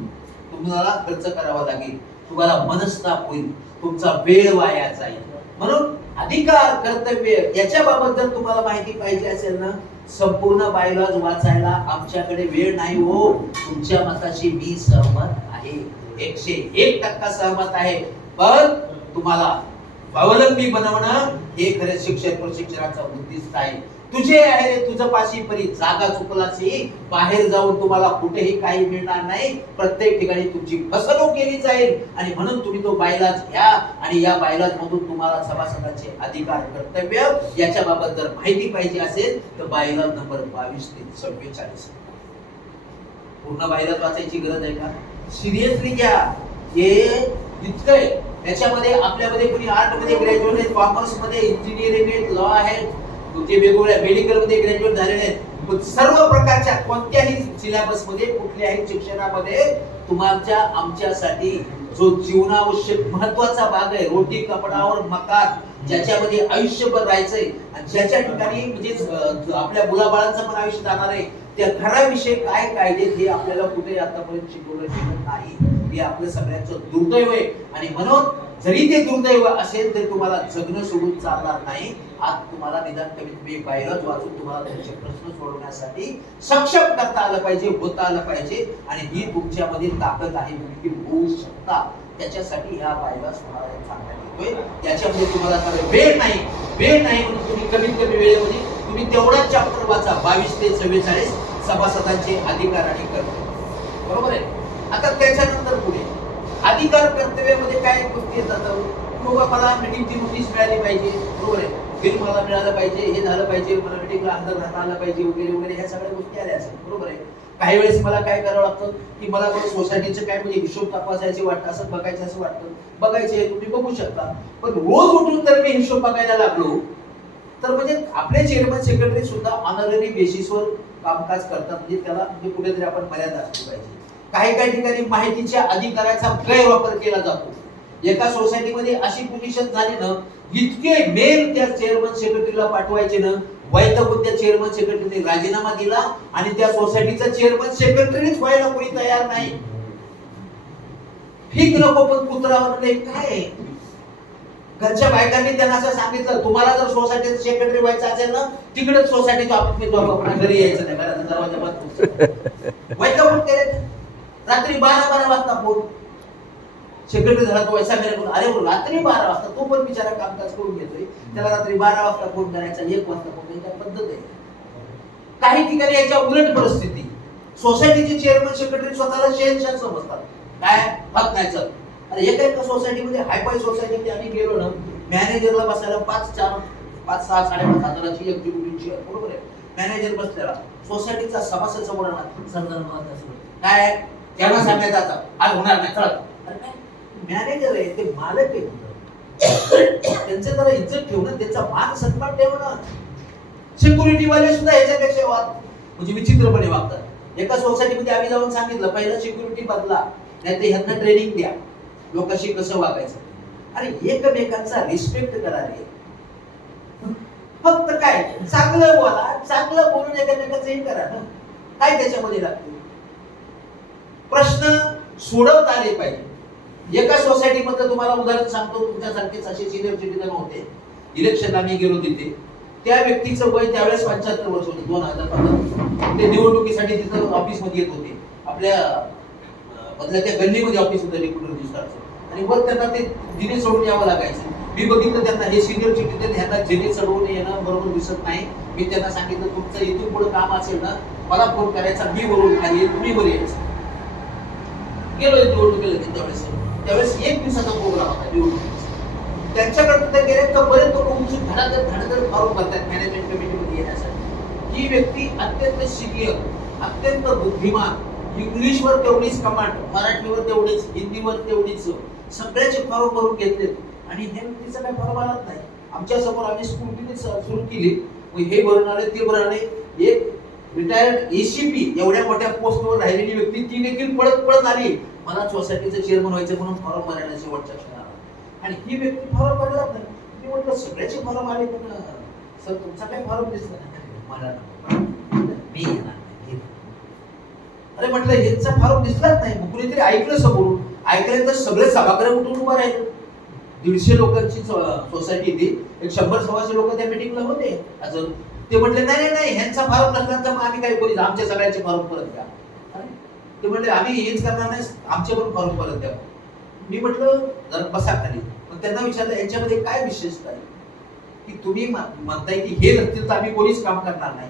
तुम्हाला खर्च करावा लागेल, तुम्हाला मनस्ताप होईल, तुमचा वेळ वाया जाईल. म्हणून अधिकार कर्तव्य याच्या बाबत जर तुम्हाला माहिती पाहिजे असेल ना, संपूर्ण बायलॉज वाचायला आमच्याकडे वेळ नाही हो. तुमच्या मताशी मी सहमत आहे, 101% सहमत आहे. पण तुम्हाला स्वावलंबी बनवणं हे खरे शिक्षण प्रशिक्षणाचा उद्दिष्ट आहे. तुझे आहे तुझं पाशी परी जागा चुकलाची, बाहेर जाऊन तुम्हाला कुठेही काही मिळणार नाही. प्रत्येक ठिकाणी तुमची फसवणूक केली जाईल. आणि म्हणून तुम्ही तो बायलॉज घ्या आणि या बायलॉज मधून तुम्हाला सभासदांचे अधिकार कर्तव्य याच्या बाबत जर माहिती पाहिजे असेल तर बायलॉज नंबर 22 ते 44 पूर्ण बायलॉज वाचायची गरज आहे का? सिरियसली घ्या. हे इतकंय. याच्यामध्ये आपल्यामध्ये कोणी आर्ट मध्ये ग्रॅज्युएट आहेत, कॉमर्स मध्ये, इंजिनिअरिंग आहेत, लॉ आहेत, जे वेगवेगळ्या मेडिकल मध्ये ग्रॅज्युएट झालेले आहेत. सर्व प्रकारच्या कोणत्याही सिलेबस मध्ये, कुठल्याही शिक्षणामध्ये तुमच्या आमच्यासाठी जो जीवनावश्यक महत्वाचा भाग आहे, रोटी कपडावर मकान, ज्याच्यामध्ये आयुष्यभर राहायचंय आणि ज्याच्या ठिकाणी म्हणजे आपल्या मुलाबाळांचं पण आयुष्य जाणार आहे, त्या घराविषयी काय कायदे हे आपल्याला कुठे आतापर्यंत शिकवलं गेलं नाही. हे आपलं सगळ्यांचं दुर्दैव आहे. आणि म्हणून जरी ते दुर्दैव असेल तरी तुम्हाला जगणं सोडून चालणार नाही. आज तुम्हाला निदान कमीत कमी बाहेरच वाचून तुम्हाला तुमचे प्रश्न सोडवण्यासाठी सक्षम करता आलं पाहिजे, होता आलं पाहिजे. आणि ही तुमच्यामध्ये ताकद आहे, तुम्ही होऊ शकता. त्याच्यासाठी ह्या बायलाच तुम्हाला सांगण्यात येतोय. याच्यामध्ये तुम्हाला वेळ नाही म्हणून तुम्ही कमीत कमी वेळेमध्ये तुम्ही तेवढाच चॅप्टर वाचा, 22 ते 44 सभासदांचे अधिकार आणि कर्तव्य. बरोबर आहे. आता त्याच्यानंतर पुढे अधिकार कर्तव्यामध्ये काय गोष्टी येतात. मला मीटिंगची नोटीस मिळाली पाहिजे, बरोबर आहे, बिल मला मिळालं पाहिजे, हे झालं पाहिजे, मला मीटिंगला हजर राहता आलं पाहिजे वगैरे वगैरे, ह्या सगळ्या गोष्टी आल्या असेल, बरोबर आहे. काही वेळेस मला काय करावं लागतं की मला सोसायटीचं काय म्हणजे हिशोब तपासायचे वाटतं, असं बघायचं असं वाटतं, बघायचे तुम्ही बघू शकता. पण रोज उठून तर मी हिशोब बघायला लागलो तर म्हणजे आपले चेअरमन सेक्रेटरी सुद्धा ऑनररी बेसिसवर कामकाज करतात. म्हणजे त्याला म्हणजे कुठेतरी आपण मर्यादा असली पाहिजे. काही ठिकाणी माहितीच्या अधिकाराचा गैरवापर केला जातो. एका सोसायटीमध्ये अशी पोझिशन झाली ना, इतके मेल त्या चेअरमन सेक्रेटरीला पाठवायचे ना, वैतागून त्या चेअरमन सेक्रेटरीने राजीनामा दिला आणि त्या सोसायटीचा चेअरमन सेक्रेटरीच व्हायला कोणी तयार नाही. ठीक नको पण पुत्रावर काय घरच्या बायकांनी त्यांना असं सांगितलं, तुम्हाला जर सोसायटीचा सेक्रेटरी व्हायचं असेल ना, तिकडेच सोसायटीच्या ऑफिसमध्ये जॉब आपण घरी यायचं नाही, घराचा दरवाजा बंद. वैतागून केले. रात्री 12 वाजता फोन सेक्रेटरी झाला तो ऐसा मेरे को, अरे रात्री 12 वाजता तो पण बिचारा कामकाज करून घेतोय, त्याला रात्री 12 वाजता फोन करायचा, 1 वाजता फोन करायचा पद्धत आहे. काही ठिकाणी याच्या उलट परिस्थिती, सोसायटीचे चेअरमन सेक्रेटरी स्वतःला शहनशाह समजतात. काय हक नाही चल. अरे एका सोसायटीमध्ये हायफाय सोसायटीमध्ये आम्ही गेलो ना, मॅनेजरला बसायला 5-6 साडेपाच हजाराची एक्झिक्युटिव्ह चेअर, बरोबर आहे. मॅनेजर बसलेला सोसायटीचा सभासद समोर काय त्यांना सांगायचं आता आज होणार नाही चला. मॅनेजर आहे ते मालक आहे, त्यांचं जरा इज्जत ठेवणं, त्यांचा मान सन्मान ठेवणं. सिक्युरिटी वाले सुद्धा ह्याच्यापेक्षा म्हणजे विचित्रपणे वागतात. एका सोसायटीमध्ये आम्ही जाऊन सांगितलं पहिला सिक्युरिटी बदला, नाही तर ह्यांना ट्रेनिंग द्या लोकांशी कसं वागायचं. अरे एकमेकांचा रिस्पेक्ट करा रे. फक्त काय चांगलं बोला, चांगलं बोलून एकमेकांचं हे करा ना, काय त्याच्यामध्ये लागते. प्रश्न सोडवता आले पाहिजे. एका सोसायटी मधलं तुम्हाला उदाहरण सांगतो, तुमच्यासारखेच असे सिनियर सिटीजन होते, इलेक्शनला मी गेलो तिथे. त्या व्यक्तीचं वय त्यावेळेस 75 वर्ष होते, 2015. ते निवडणुकीसाठी तिथं ऑफिस मध्ये येत होते. आपल्या मधल्या त्या गल्लीमध्ये ऑफिस होतं डेप्युटी रजिस्ट्रारचं, आणि वर त्यांना ते जिने सोडून यावं लागायचं. मी बघितलं त्यांना, हे सिनियर सिटीजन ह्यांना जिने चढवून येणं बरोबर दिसत नाही. मी त्यांना सांगितलं तुमचं इथून पुढे काम असेल ना मला फोन करायचा, मी वरून खाली येईल, तुम्ही वर यायचं. गेलो निवडणुकीला त्यावेळेस 1 दिवसाचा प्रोग्राम होता निवडणुकीचा. त्यांच्याकडे ते गेले तर बरेच लोक उंचून धडाधड फॉर्म भरतात मॅनेजमेंट कमिटीमध्ये येण्यासाठी. ही व्यक्ती अत्यंत सिनियर, अत्यंत बुद्धिमान, इंग्लिशवर तेवढीच कमांड, मराठीवर तेवढीच, हिंदीवर तेवढीच, सगळ्याचे फॉर्म भरून घेतले. आणि हे व्यक्तीचा काय फॉर्म आलाच नाही. आमच्या समोर आम्ही स्कूटी सुरू केली, हे भरून आले ते भरून आले. एक रिटायर्ड एसीपी एवढ्या मोठ्या पोस्टवर राहिलेली व्यक्ती ती देखील पळत आली, मला सोसायटीचं चेअरमन व्हायचं म्हणून फॉर्म भरायला शेवटच्या क्षणाला. आणि ही व्यक्ती फॉर्म भरलाच नाही. मी म्हटलं सगळ्याचे फॉर्म आले पण सर तुमचा काय फॉर्म दिसला नाही. मला मी अरे म्हटलं यांचा फॉर्म दिसलाच नाही. मग कुणीतरी ऐकलं समोरून, ऐकल्यानंतर सगळे सभागृह उठून उभं राहिलं. 150 लोकांची सोसायटी ती, 100-125 लोक त्या मिटिंगला होते. अजून ते म्हटले नाही ह्यांचा फॉर्म नसल्यानंतर मग आम्ही काय करू, आमच्या सगळ्यांचे फॉर्म परत द्या. ते म्हटले आम्ही हेच करणार नाही, आमचे पण फॉर्म परत द्या. मी म्हटलं जरा बसा खाली. मग त्यांना विचारलं यांच्यामध्ये काय विशेषता आहे की तुम्ही म्हणताय की हे नसतील तर आम्ही कोणीच काम करणार नाही,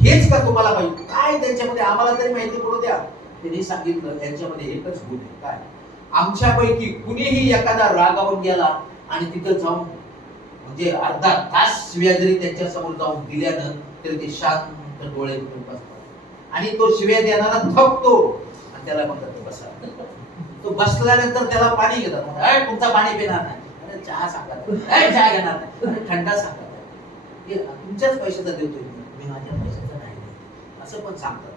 हेच का तुम्हाला माहिती काय त्यांच्यामध्ये, आम्हाला तरी माहिती पडू द्या. त्यांनी सांगितलं यांच्यामध्ये एकच गुण आहे, काय आमच्यापैकी कुणीही एखादा रागावून गेला आणि तिथं जाऊन म्हणजे अर्धा तास शिव्या जरी त्यांच्या समोर जाऊन दिल्यानं तरी ते शांत डोळे उघडून बसतात आणि तो शिव्या देणारा थकतो आणि त्याला म्हणतात बसा. तो बसल्यानंतर त्याला पाणी घेतात, तुमचा पाणी पिणार नाही, अरे चहा सांगतात, चहा घेणार नाही, थंडा सांगतात, तुमच्याच पैशाचा देतोय मी माझ्या पैशाचा नाही असं पण सांगतात.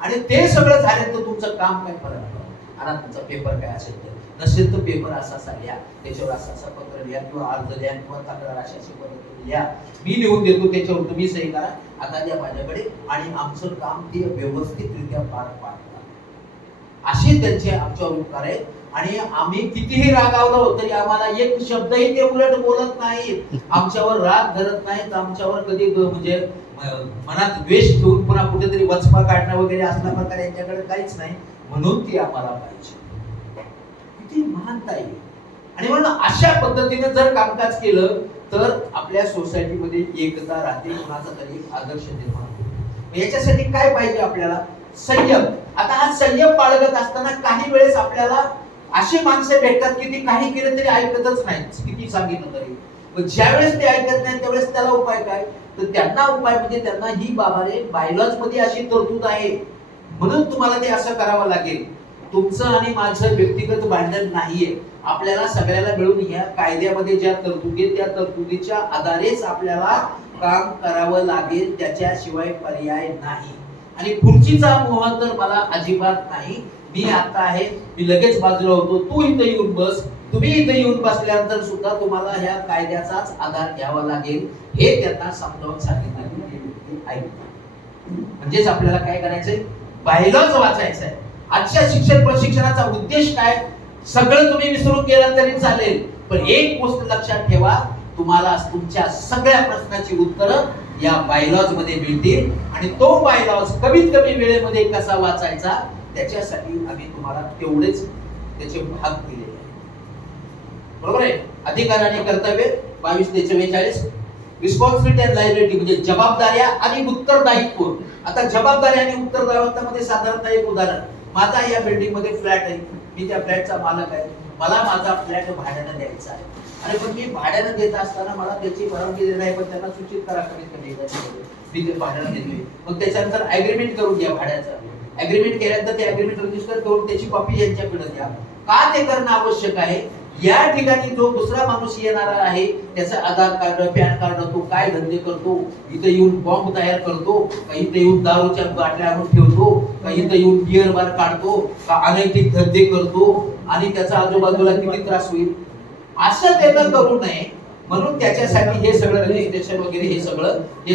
आणि ते सगळं झाल्यानंतर तुमचं काम काय फरक आणि तुमचा पेपर काय असेल नसेल तर पेपर असा लिहा, त्याच्यावर असं पत्र लिहा किंवा अर्ज लिहा किंवा तक्रार अशी पद्धतीने लिहा, मी लिहून देतो, त्याच्यावर तुम्ही सही करा, आता द्या माझ्याकडे आणि आमचं काम ते व्यवस्थितरित्या पार पाडतात. असे त्यांचे आमच्यावर उपकार आहेत. आणि आम्ही कितीही रागावलो तरी आम्हाला एक शब्दही ते उलट बोलत नाहीत, आमच्यावर राग धरत नाहीत, आमच्यावर कधी म्हणजे मनात द्वेष ठेवून पुन्हा कुठेतरी वचपा काढणं वगैरे असल्या प्रकारे यांच्याकडे काहीच नाही. म्हणून ती आम्हाला पाहिजे. किती महानता आहे. आणि म्हणून अशा पद्धतीने जर कामकाज केलं तर आपल्या सोसायटीमध्ये एकता राहते, कुणाचा तरी आदर्श निर्माण होतो. याच्यासाठी काय पाहिजे आपल्याला? संयम. आता हा संयम बाळगत असताना काही वेळेस आपल्याला अशी माणसं भेटतात की ती काही केलं तरी ऐकतच नाही, किती सांगितलं तरी. पण ज्यावेळेस ते ऐकत नाही त्यावेळेस त्याला उपाय काय? तर त्यांना उपाय म्हणजे त्यांना ही बाबाने बायलॉज मध्ये अशी तरतूद आहे म्हणून तुम्हाला ते असं करावं लागेल. तुमचं आणि माझं व्यक्तिगत भांडण नाहीये. आपल्याला सगळ्याला मिळून या कायद्यामध्ये ज्या तरतुदी त्या तरतुदीच्या आधारेच आपल्याला काम करावं लागेल, त्याच्याशिवाय पर्याय नाही. आणि खुर्चीचा मोह तर मला अजिबात नाही. मी आता आहे, मी लगेच बाजूला होतो, तू इथं येऊन बस, तुम्ही इथं येऊन बसल्यानंतर सुद्धा तुम्हाला ह्या कायद्याचाच आधार घ्यावा लागेल हे त्यांना समजावून सांगितलं. म्हणजेच आपल्याला काय करायचंय? बायलॉज वाचायचंय. आजच्या शिक्षण प्रशिक्षणाचा उद्देश काय? सगळं तुम्ही विसरून गेला तरी चालेल, पण एक गोष्ट लक्षात ठेवा, तुम्हाला तुमच्या सगळ्या प्रश्नाची उत्तरं या बायलॉज मध्ये मिळतील. आणि तो बायलॉज कमीत कमी वेळेमध्ये कसा वाचायचा त्याच्यासाठी आम्ही तुम्हाला तेवढेच त्याचे भाग दिलेले आहेत. बरोबर आहे? अधिकार आणि कर्तव्य 22 ते 44. रिस्पॉन्सिबिलिटी अँड लायबिलिटी म्हणजे जबाबदाऱ्या आणि उत्तरदायित्व. आता जबाबदारी आणि उत्तरदायित्वामध्ये साधारणतः एक उदाहरण, माझा या बिल्डिंग मध्ये फ्लॅट आहे, मी त्या फ्लॅटचा मालक आहे, मला माझा फ्लॅट भाड्यानं द्यायचा आहे. आणि पण मी भाड्यानं देत असताना मला त्याची परवानगी देणार आहे, पण त्यांना सूचित करा कमीत कमी मी ते भाड्यानं देतोय. मग त्याच्यानंतर ऍग्रीमेंट करून घ्या भाड्याचा. ऍग्रीमेंट केल्यानंतर ते ऍग्रीमेंट रजिस्टर करून त्याची कॉपी यांच्याकडे द्या. का ते करणं आवश्यक आहे? या ठिकाणी जो दुसरा माणूस येणारा आहे त्याचा आधार कार्ड, पॅन कार्ड, तो काय धंदे करतो, इथे येऊन बॉम्ब तयार करतो का, इथे येऊन दारूच्या बाटल्या आणून ठेवतो का, इथे येऊन बिअर बार काढतो का, अनैतिक धंदे करतो आणि त्याचा आजूबाजूला किती त्रास होईल, असं त्याला करू नये. म्हणून त्याच्यासाठी हे सगळं रजिस्ट्रेशन वगैरे हे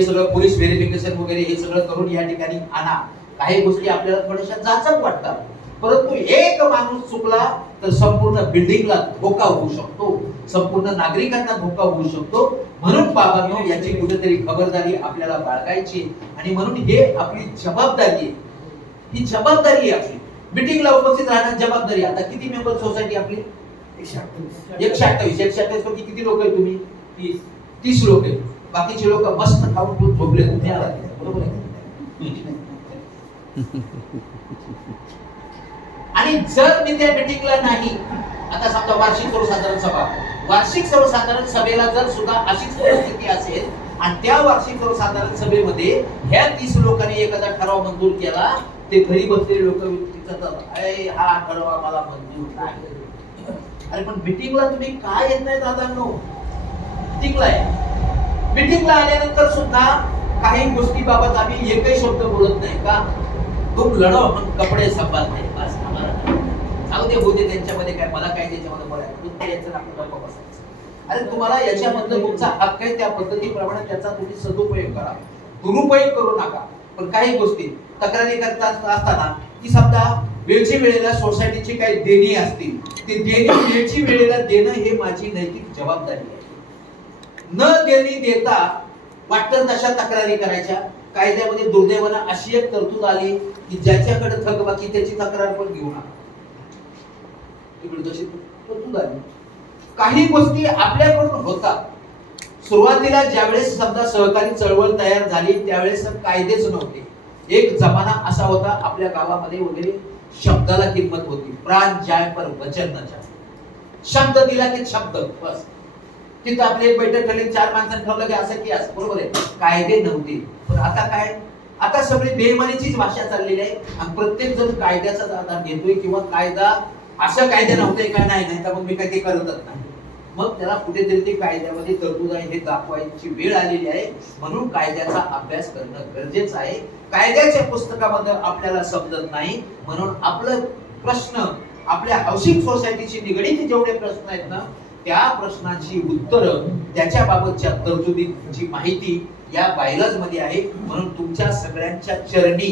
सगळं पोलीस व्हेरिफिकेशन वगैरे हे सगळं करून या ठिकाणी आणा. काही गोष्टी आपल्याला थोड्याशा जाचक वाटतात, परंतु एक माणूस चुकला तर संपूर्ण बिल्डिंगला धोका होऊ शकतो, संपूर्ण नागरिकांना धोका होऊ शकतो. म्हणून बाबांनो याची कुठेतरी खबरदारी आपल्याला बाळगायची. आणि म्हणून हे आपली जबाबदारी आहे, ही जबाबदारी आहे आपली. मीटिंगला उपस्थित राहण्याची जबाबदारी. आता किती मेंबर सोसायटी आपली? 128. 128 पैकी किती लोक आहेत तुम्ही? 30 लोक आहेत. बाकीचे लोक मस्त खाऊन झोपले. बरोबर आहे? आणि जर मी त्या मीटिंगला नाही, आता समजा वार्षिक सर्वसाधारण सभा, वार्षिक सर्वसाधारण सभेला जर सुद्धा अशीच परिस्थिती असेल आणि त्या वार्षिक सर्वसाधारण सभेमध्ये ह्या 30 लोकांनी एखादा ठराव मंजूर केला, ते घरी बसलेले लोक विचारतात हा ठराव आम्हाला मंजूर नाही. अरे पण मीटिंगला तुम्ही काय येत नाही दादांनो? मीटिंगला आल्यानंतर सुद्धा काही गोष्टी बाबत आम्ही एकही शब्द बोलत नाही का? तुम लढो हम कपडे संभालते, बस आम्हाला जाऊ दे होते त्यांच्यामध्ये काय, मला काय त्याच्यामध्ये बोलायचं बसायचं. अरे तुम्हाला याच्यामधलं तुमचा हक्क आहे, त्या पद्धतीप्रमाणे त्याचा तुम्ही सदुपयोग करा, दुरुपयोग करू नका. पण काही गोष्टी तक्रारी करता असताना की समजा वेळची वेळेला सोसायटीची काही देणी असतील, ते देणी वेळची वेळेला देणं हे माझी नैतिक जबाबदारी आहे. न देणी देता वाटतं तशा तक्रारी करायच्या. कायद्यामध्ये दुर्दैवानं अशी एक तरतूद आली की ज्याच्याकडे थकबाकी त्याची तक्रार पण घेऊ नका, तशी तरतूद आली. काही गोष्टी आपल्याकडून होतात. सुरुवातीला ज्यावेळेस समजा सहकारी चळवळ तयार झाली त्यावेळेस कायदेच नव्हते. एक जमाना असा होता आपल्या गावामध्ये वगैरे शब्दाला किंमत होती. प्राण जाय पर वचन न जाय. शब्द दिला की शब्द बस. तिथं आपली एक बैठक ठरली, 4 माणसांनी ठरलं की असं की असं, बरोबर आहे. कायदे नव्हते. पण आता काय? आता सगळी बेईमानीचीच भाषा चाललेली आहे आणि प्रत्येक जण कायद्याचा आधार घेतोय किंवा कायदा असं कायदे नव्हते का नाही तर मग मी काय ते करतच नाही. मग त्याला कुठेतरी ते कायद्यामध्ये तरतूद आहे हे दाखवायची वेळ आलेली आहे. म्हणून कायद्याचा अभ्यास करणं गरजेचं आहे. कायद्याच्या पुस्तकामध्ये आपल्याला समजत नाही म्हणून आपलं प्रश्न आपल्या हाऊसिंग सोसायटीशी निगडीत जेवढे प्रश्न आहेत ना, त्या प्रश्नांची उत्तरं, त्याच्याबाबतच्या तरतुदीची माहिती या बायलॉज मध्ये आहे. म्हणून तुमच्या सगळ्यांच्या चरणी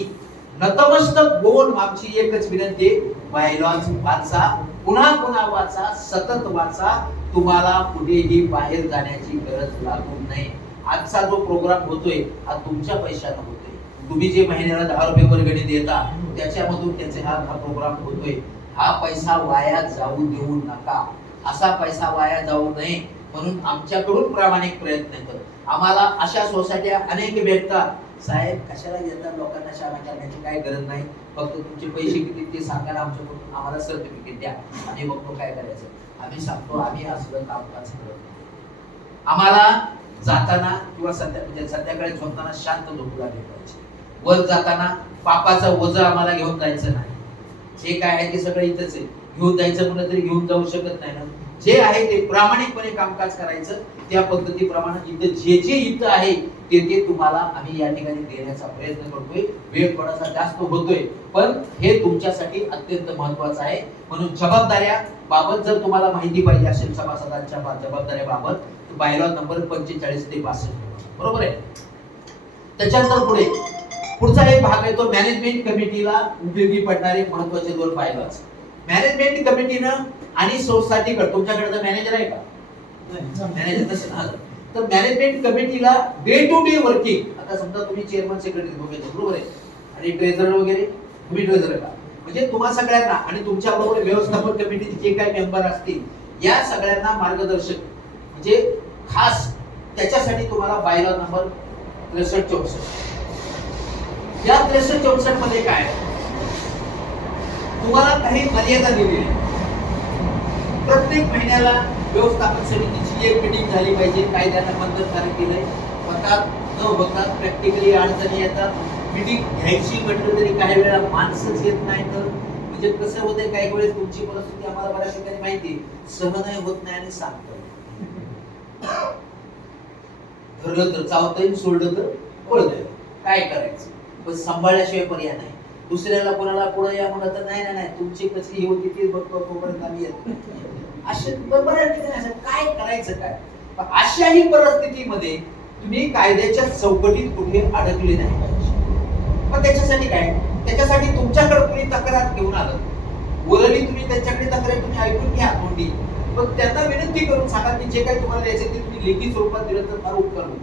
नतमस्तक होऊन आमची एकच विनंती आहे, बायलॉज वाचा, पुन्हा पुन्हा वाचा, सतत वाचा. तुम्हाला कुठेही बाहेर जाण्याची गरज लागू नये. आजचा जो प्रोग्राम होतोय हा तुमच्या पैशाने होतोय. तुम्ही जे महिन्याला 10 रुपये वर्गणी देता त्याच्यामधून त्याचे हा प्रोग्राम होतोय. हा पैसा वाया जाऊ देऊ नका. असा पैसा वाया जाऊ नये म्हणून आमच्याकडून प्रामाणिक प्रयत्न कर. आम्हाला अशा सोसायट्या अनेक भेटतात. साहेब कशाला देतात लोकांना शाळा करण्याची काय गरज नाही, फक्त तुमचे पैसे किती ते सांगा ना, आमच्याकडून आम्हाला सर्टिफिकेट द्या आणि बघतो काय करायचं. आम्ही सांगतो आम्ही असलं कामकाज करत नाही. आम्हाला जाताना किंवा संध्याकाळी झोपताना शांत झोपला पाहिजे. वर जाताना पापाचा ओझं आम्हाला घेऊन जायचं नाही. जे काय आहे ते सगळं इथंच आहे. घेऊन जायचं म्हणलं तरी घेऊन जाऊ शकत नाही ना. जे आहे ते प्रामाणिकपणे कामकाज करायचं. त्या पद्धतीप्रमाणे इथं जे इथं आहे ते तुम्हाला आम्ही या ठिकाणी देण्याचा प्रयत्न करतोय. वेळ थोडासा जास्त होतोय पण हे तुमच्यासाठी अत्यंत महत्वाचं आहे. म्हणून जबाबदाऱ्या बाबत जर तुम्हाला माहिती पाहिजे असेल सभासदांच्या जबाबदाऱ्याबाबत, बायलॉ नंबर 45 ते 62 बरोबर आहे. त्याच्यानंतर पुढचा एक भाग आहे तो मॅनेजमेंट कमिटीला उपयोगी पडणारे महत्त्वाचे 2 बायलॉज. मॅनेजमेंट कमिटीनं आणि सोसायटीकडे, तुमच्याकडे मॅनेजर आहे का? मॅनेजर नसेल ना, तर मॅनेजमेंट कमिटीला डे टू डे वर्किंग, आता समजा तुम्ही चेअरमन सेक्रेटरी बरोबर आहे आणि ट्रेझरर वगैरे तुम्ही ट्रेझरर का, म्हणजे तुम्हा सगळ्यांना आणि तुमच्या बरोबर व्यवस्थापन कमिटीचे जे काही मेंबर असतील या सगळ्यांना मार्गदर्शक म्हणजे खास त्याच्यासाठी तुम्हाला बायलॉ नंबर 63-64. या 63-64 मध्ये काय तुम्हाला काही मर्यादा दिलेली आहे. प्रत्येक महिन्याला व्यवस्थापन समितीची एक मीटिंग झाली पाहिजे. कायद्याने बंधनकारक केलंय. पतात न बघतात प्रॅक्टिकली अडचणी येतात. मीटिंग घ्यायची म्हटलं तरी काही वेळा माणसंच येत नाही. तर म्हणजे कसं होतंय काही वेळेस तुमची परिस्थिती आम्हाला बऱ्याच ठिकाणी माहिती, सहनही होत नाही आणि सांगतोय. धरलं तर चावतंय, सोडलं तर पळतंय. काय करायचं? पण सांभाळल्याशिवाय पर्याय नाही. दुसऱ्याला कोणाला पुढे या म्हणत तर नाही नाही तुमची कसली होती ती बघतो तोपर्यंत आम्ही येतो. अशा बऱ्याच ठिकाणी असं काय करायचं काय. अशाही परिस्थितीमध्ये तुम्ही कायद्याच्या चौकटीत कुठे अडकले नाही पाहिजे. पण त्याच्यासाठी काय, त्याच्यासाठी तुमच्याकडे कोणी तक्रार घेऊन आलं, वरली तुम्ही त्यांच्याकडे तक्रार तुम्ही ऐकून घ्या तोंडी, पण त्यांना विनंती करून सांगा की जे काही तुम्हाला द्यायचं ते तुम्ही लेखी स्वरूपात दिलं तर फार उपकार होईल.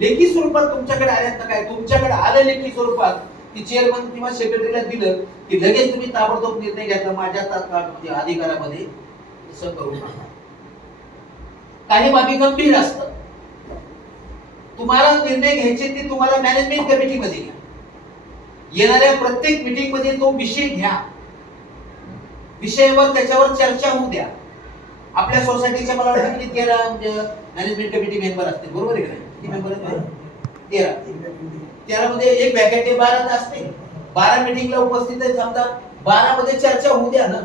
लेखी स्वरूपात तुमच्याकडे आल्यानंतर काय, तुमच्याकडे आलं लेखी स्वरूपात की चेअरमन किंवा सेक्रेटरीला दिलं की लगेच तुम्ही ताबडतोब निर्णय घ्यायचा माझ्या म्हणजे अधिकारामध्ये, असं करू नका. काही बाबी गंभीर असतात. तुम्हाला निर्णय घ्यायचे ते तुम्हाला मॅनेजमेंट कमिटीमध्ये घ्या. येणाऱ्या प्रत्येक मीटिंग मध्ये तो विषय घ्या. विषयावर त्याच्यावर चर्चा होऊ द्या. आपल्या सोसायटीच्या मला वाटतं की 13 मॅनेजमेंट कमिटी मेंबर असते बरोबर आहे का नाही? किती मेंबर आहेत? 13 मध्ये एक वॅकंट 12 असते. 12 मीटिंगला उपस्थित आहे समजा, 12 मध्ये चर्चा होऊ द्या ना.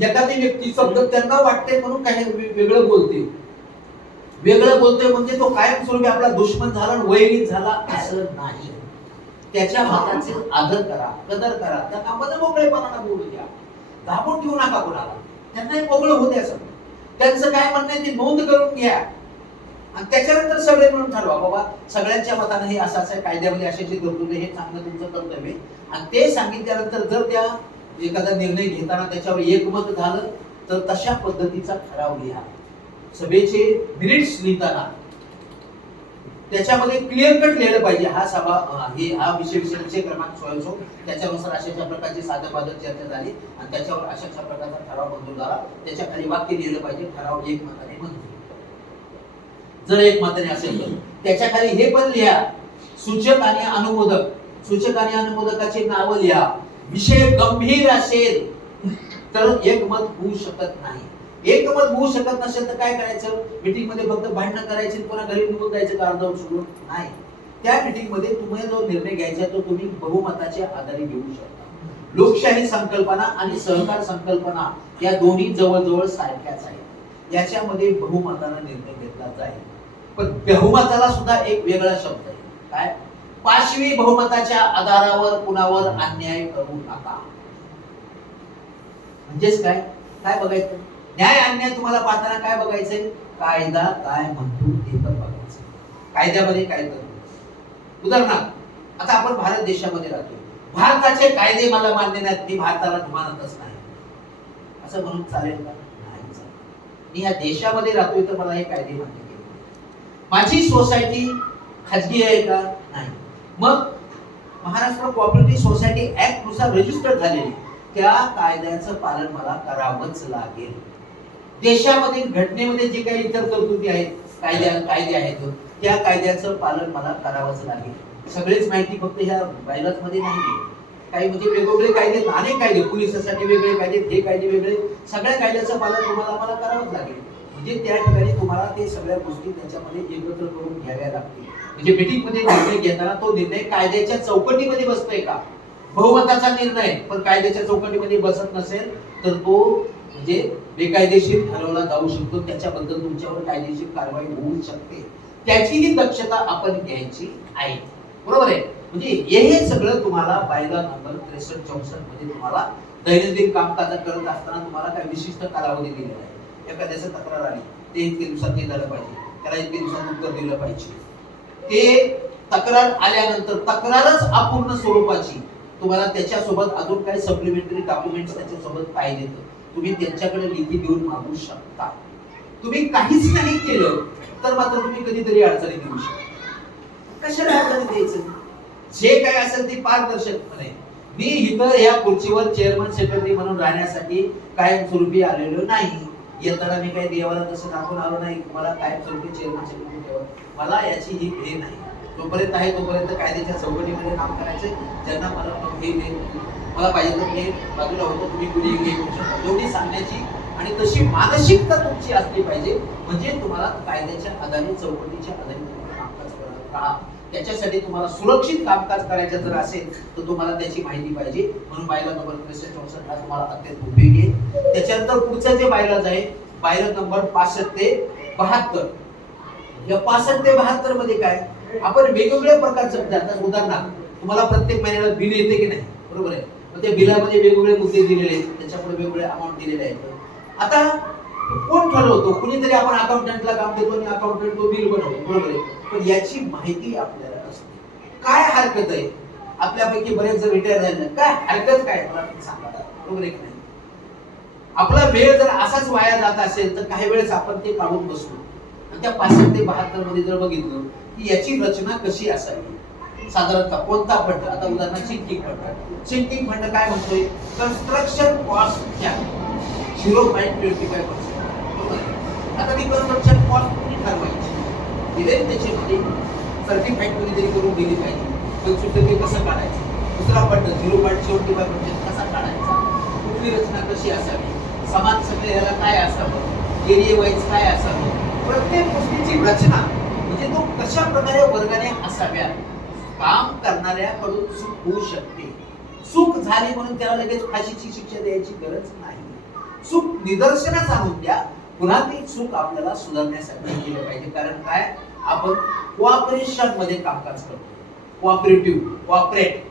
एखादी व्यक्ती समजा त्यांना वाटते म्हणून काही वेगळं बोलते, म्हणजे तो कायमस्वरूपी आपला दुश्मन झाला, वैरी झाला असं नाही. त्याच्या मताचे आदर करा, कदर करा. त्यांना मनमोकळेपणाने बोलू द्या. दाबून ठेवू नका कोणाला. त्यांनाही मोकळं होऊ द्या. सगळं त्यांचं काय म्हणणं आहे ते नोंद करून घ्या आणि त्याच्यानंतर सगळे म्हणून ठरवा बाबा सगळ्यांच्या मताने हे असं असं कायद्यामध्ये अशी तरतुदी, हे चांगलं तुमचं कर्तव्य. आणि ते सांगितल्यानंतर जर त्या एखादा निर्णय घेताना त्याच्यावर एकमत झालं तर तशा पद्धतीचा ठराव लिहा. सभेचे मिनिट्स लिहिताना त्याच्यामध्ये क्लिअर कट लिहिलं पाहिजे. हा विषय क्रमांक स्वयंसो त्याच्यानुसार अशा प्रकारची साधक चर्चा झाली आणि त्याच्यावर अशा प्रकारचा ठराव मंजूर झाला. त्याच्या खाली वाक्य लिहिलं पाहिजे, ठराव एकमताने मंजूर. जर एकमताने असेल तर त्याच्या खाली हे पण लिहा, सूचक आणि अनुमोदक. सूचक आणि अनुमोदकाचे नाव लिहा. विषय गंभीर असेल तर एकमत होऊ शकत नाही. एकमत होऊ शकत नसेल तर काय करायचं, मीटिंग मध्ये फक्त भांडणं करायची, पुन्हा घरी निघून जायचं कारभार सोडून नाही. त्या मीटिंग मध्ये तुम्ही जो निर्णय घ्यायचा तो तुम्ही बहुमताच्या आधारे घेऊ शकता. लोकशाही संकल्पना आणि सहकार संकल्पना या दोन्ही जवळजवळ सारख्याच आहेत. याच्यामध्ये बहुमताने निर्णय घेतला जाईल. पण बहुमताला सुद्धा एक वेगळा शब्द आहे, काय, पाशवी बहुमताच्या आधारावर कुणावर अन्याय करू नका. म्हणजेच काय काय बघायचं, न्याय अन्याय तुम्हाला पाहताना काय बघायचंय, कायदा काय म्हणतो ते पण बघायचं, कायद्यामध्ये काय करतो. उदाहरणार्थ आता आपण भारत देशामध्ये राहतो, भारताचे कायदे मला मान्य नाहीत, मी भारताला मानतच नाही, असं म्हणून चालेल का? नाही चालेल. मी ह्या देशामध्ये राहतोय तर मला हे कायदे मान्य केले. माझी सोसायटी खाजगी आहे का? नाही. मग महाराष्ट्र कोऑपरेटिव्ह सोसायटी ऍक्ट नुसार रजिस्टर झालेली त्या कायद्याचं पालन मला करावंच लागेल. देशामधील घटनेमध्ये जे काही इतर तरतुदी आहेत, कायदे आहेत, त्या कायद्याचं पालन मला करावंच लागेल. सगळेच माहिती फक्त ह्या बायलॉज मध्ये नाही, काही म्हणजे वेगवेगळे कायदे, अनेक कायदे, पोलिसासाठी वेगळे कायदे, हे कायदे वेगळे, सगळ्या कायद्याचं पालन तुम्हाला मला करावंच लागेल. म्हणजे त्या ठिकाणी तुम्हाला ते सगळ्या गोष्टी त्याच्यामध्ये एकत्र करून घ्याव्या लागतील. म्हणजे मीटिंग मध्ये निर्णय घेताना तो निर्णय कायद्याच्या चौकटीमध्ये बसतोय का? बहुमताचा निर्णय पण कायद्याच्या चौकटीमध्ये बसत नसेल तर तो म्हणजे बेकायदेशीर ठरवला जाऊ शकतो, त्याच्याबद्दल तुमच्यावर कायदेशीर कारवाई होऊ शकते. त्याचीही दक्षता आपण घ्यायची आहे. बरोबर आहे. म्हणजे हे सगळं तुम्हाला बायलॉ नंबर 63-64 मध्ये तुम्हाला दैनंदिन कामकाज करत असताना तुम्हाला काही विशिष्ट कालावधी दिलेला आहे. एखाद्याचं तक्रार आली, ते इतके दिवसात हे झालं पाहिजे, त्याला इतके दिवसात उत्तर दिलं पाहिजे. ते तक्रार आल्यानंतर तक्रारच अपूर्ण स्वरूपाची, तुम्हाला त्याच्यासोबत अजून काही सप्लिमेंटरी डॉक्युमेंट्स त्याच्यासोबत पाहिजे तुम्ही त्यांच्याकडे लेखी देऊन मागू शकता. तुम्ही काहीच नाही केलं तर मात्र तुम्ही कधीतरी अडचणी देऊ शकता. कशाला अडचणी द्यायचं? जे काय असेल ते पारदर्शकपणे. मी इथं या खुर्चीवर चेअरमन सेक्रेटरी म्हणून राहण्यासाठी कायमस्वरूपी आलेलो नाही. येताना मी काही देवाला तसं दाखवून आलो नाही मला कायमस्वरूपी चेअरमन सेक्रेटरी ठेवा. मला याची ही हे नाही. जोपर्यंत आहे तोपर्यंत कायद्याच्या चौकटीमध्ये काम करायचं. ज्यांना मला हे मला पाहिजे तर मी बाजूला होतो, तुम्ही कुणी हे करू शकता, एवढी सांगण्याची आणि तशी मानसिकता तुमची असली पाहिजे. म्हणजे तुम्हाला कायद्याच्या आधारे, चौकटीच्या आधारे कामकाज करत राहा. त्याच्यासाठी तुम्हाला सुरक्षित कामकाज करायचं जर असेल तर तुम्हाला त्याची माहिती पाहिजे. म्हणून बायलॉ नंबर 63-64 हा तुम्हाला अत्यंत उपयोगी आहे. त्याच्यानंतर पुढचं जे बायलॉज आहे, बायलॉ नंबर 65 ते 72. या 65 ते 72 मध्ये काय आपण वेगवेगळ्या प्रकारचं आता उदाहरणार्थ तुम्हाला प्रत्येक महिन्याला बिल येते की नाही, बरोबर आहे. मग त्या बिलामध्ये वेगवेगळे मुद्दे दिलेले आहेत, त्याच्यापुढे वेगवेगळे अमाउंट दिलेले आहेत. आता कोण ठरवतो? कुणीतरी आपण अकाउंटंटला काम देतो आणि अकाउंटंट तो बिल बनवतो, बरोबर आहे. पण याची माहिती आपल्याला नसते. काय हरकत आहे? आपल्यापैकी बरेच जण रिटायर झाले, काय हरकत काय मला सांगा, बरोबर आहे की नाही? आपला वेळ जर असाच वाया जात असेल तर काही वेळेस आपण ते काढून बसतो. आणि त्या 65 ते 72 मध्ये जर बघितलं की याची रचना कशी असावी, साधारणतः कोणता फंड, आता उदाहरणार्थ सिंकिंग फंड. सिंकिंग फंड काय म्हणतोय? कन्स्ट्रक्शन कॉस्टच्या 0.25%. आता ती कन्स्ट्रक्शन कॉस्ट कुणी ठरवायची? दिले त्याच्यामध्ये सर्टिफाईड कोणीतरी करून दिली पाहिजे. पण ते कसं काढायचं? दुसरा फंड 0.75% कसा काढायचा? कुठली रचना कशी असावी? समाज सगळे याला काय असावं? एरिया वाईज काय असावं? प्रत्येक गोष्टीची रचना म्हणजे तो कशा प्रकारे वर्गाने असाव्या. काम करणाऱ्याकडून चूक होऊ शकते. चूक झाली म्हणून त्याला लगेच फाशीची शिक्षा द्यायची गरज नाही. चूक निदर्शनास आणून द्या, पुन्हा ती चूक आपल्याला सुधारण्यासाठी केलं पाहिजे. कारण काय, आपण कोऑपरेशन मध्ये कामकाज करतो. कोऑपरेट,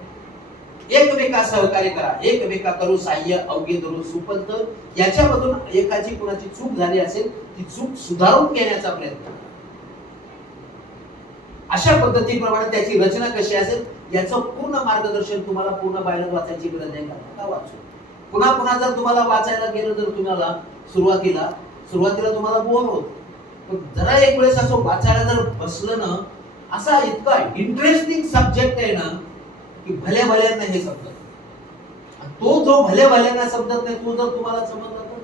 एकमेका सहकार्य करा, एकमेका करू साह्य, अवघे धरू सुपंत. याच्यामधून एकाची कुणाची चूक झाली असेल ती चूक सुधारून घेण्याचा प्रयत्न करा. अशा पद्धतीप्रमाणे त्याची रचना कशी असेल याचं पूर्ण मार्गदर्शन तुम्हाला पूर्ण बायलॉ वाचायची गरज नाही का वाचू. पुन्हा पुन्हा जर तुम्हाला वाचायला गेलं तर तुम्हाला सुरुवातीला तुम्हाला बोर होत. पण जरा एक वेळेस असं वाचायला जर बसलं ना, असा इतका इंटरेस्टिंग सब्जेक्ट आहे ना की भल्या भल्यांना हे समजत. तो जो भल्या भल्यांना समजत नाही तो जर तुम्हाला समजला तर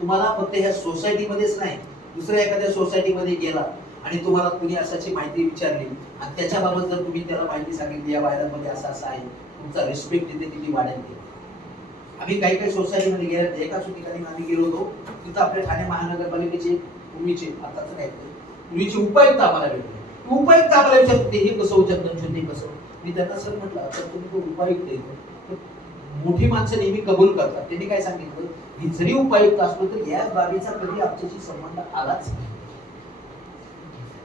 तुम्हाला फक्त ह्या सोसायटीमध्येच नाही, दुसऱ्या एखाद्या सोसायटीमध्ये गेला आणि तुम्हाला कुणी असाची माहिती विचारली आणि त्याच्याबाबत जर तुम्ही त्याला माहिती सांगितली या बायलांमध्ये असं आहे, तुमचा रिस्पेक्ट तिथे किती वाढेल. आम्ही काही सोसायटीमध्ये गेल्या एकाच ठिकाणी आम्ही गेलो होतो. तिथं आपल्या ठाणे महानगरपालिकेचे पूर्वीचे आताच काय पूर्वीचे उपायुक्त आम्हाला भेटले. उपायुक्त आम्हाला विचारत होते हे कसं चंदन कसं. मी त्यांना सर म्हटलं तर तुम्ही तो उपायुक्त येतो, मोठी माणसं नेहमी कबूल करतात. त्यांनी काय सांगितलं, ही जरी उपायुक्त असलो तर या बाबीचा कधी आमच्याशी संबंध आलाच नाही.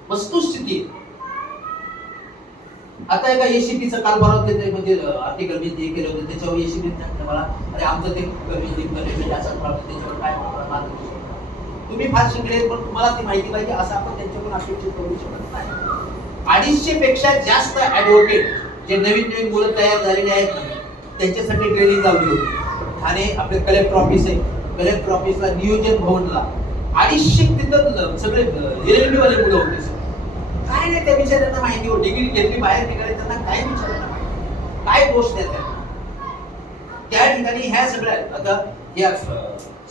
वस्तुस्थिती आता एका एसीपीचं काल परवा ते म्हणजे आर्टिकल मी जे केलं होतं त्याच्यावर एसीपी सांगितलं मला, अरे आमचं ते कमी असाच प्रॉब्लेम, त्याच्यावर काय मार्गदर्शन. तुम्ही फार शिकले पण तुम्हाला ती माहिती पाहिजे असं आपण त्यांच्याकडून अपेक्षित करू शकत नाही. 250 पेक्षा जास्त ऍडव्होकेट जे नवीन नवीन मुलं तयार झालेले आहेत ना, त्यांच्यासाठी ट्रेनिंग लावली होती. ठाणे आपले कलेक्टर ऑफिस आहे, कलेक्टर ऑफिसला नियोजन भवनला 250 तिथं सगळे एलएलबी वाले मुलं होते. काय नाही त्या विचारांना माहिती हो, डिग्री घेतली बाहेर निघाले त्यांना काय विचारांना माहिती, काय दोष द्या त्यांना. त्या ठिकाणी ह्या सगळ्या आता या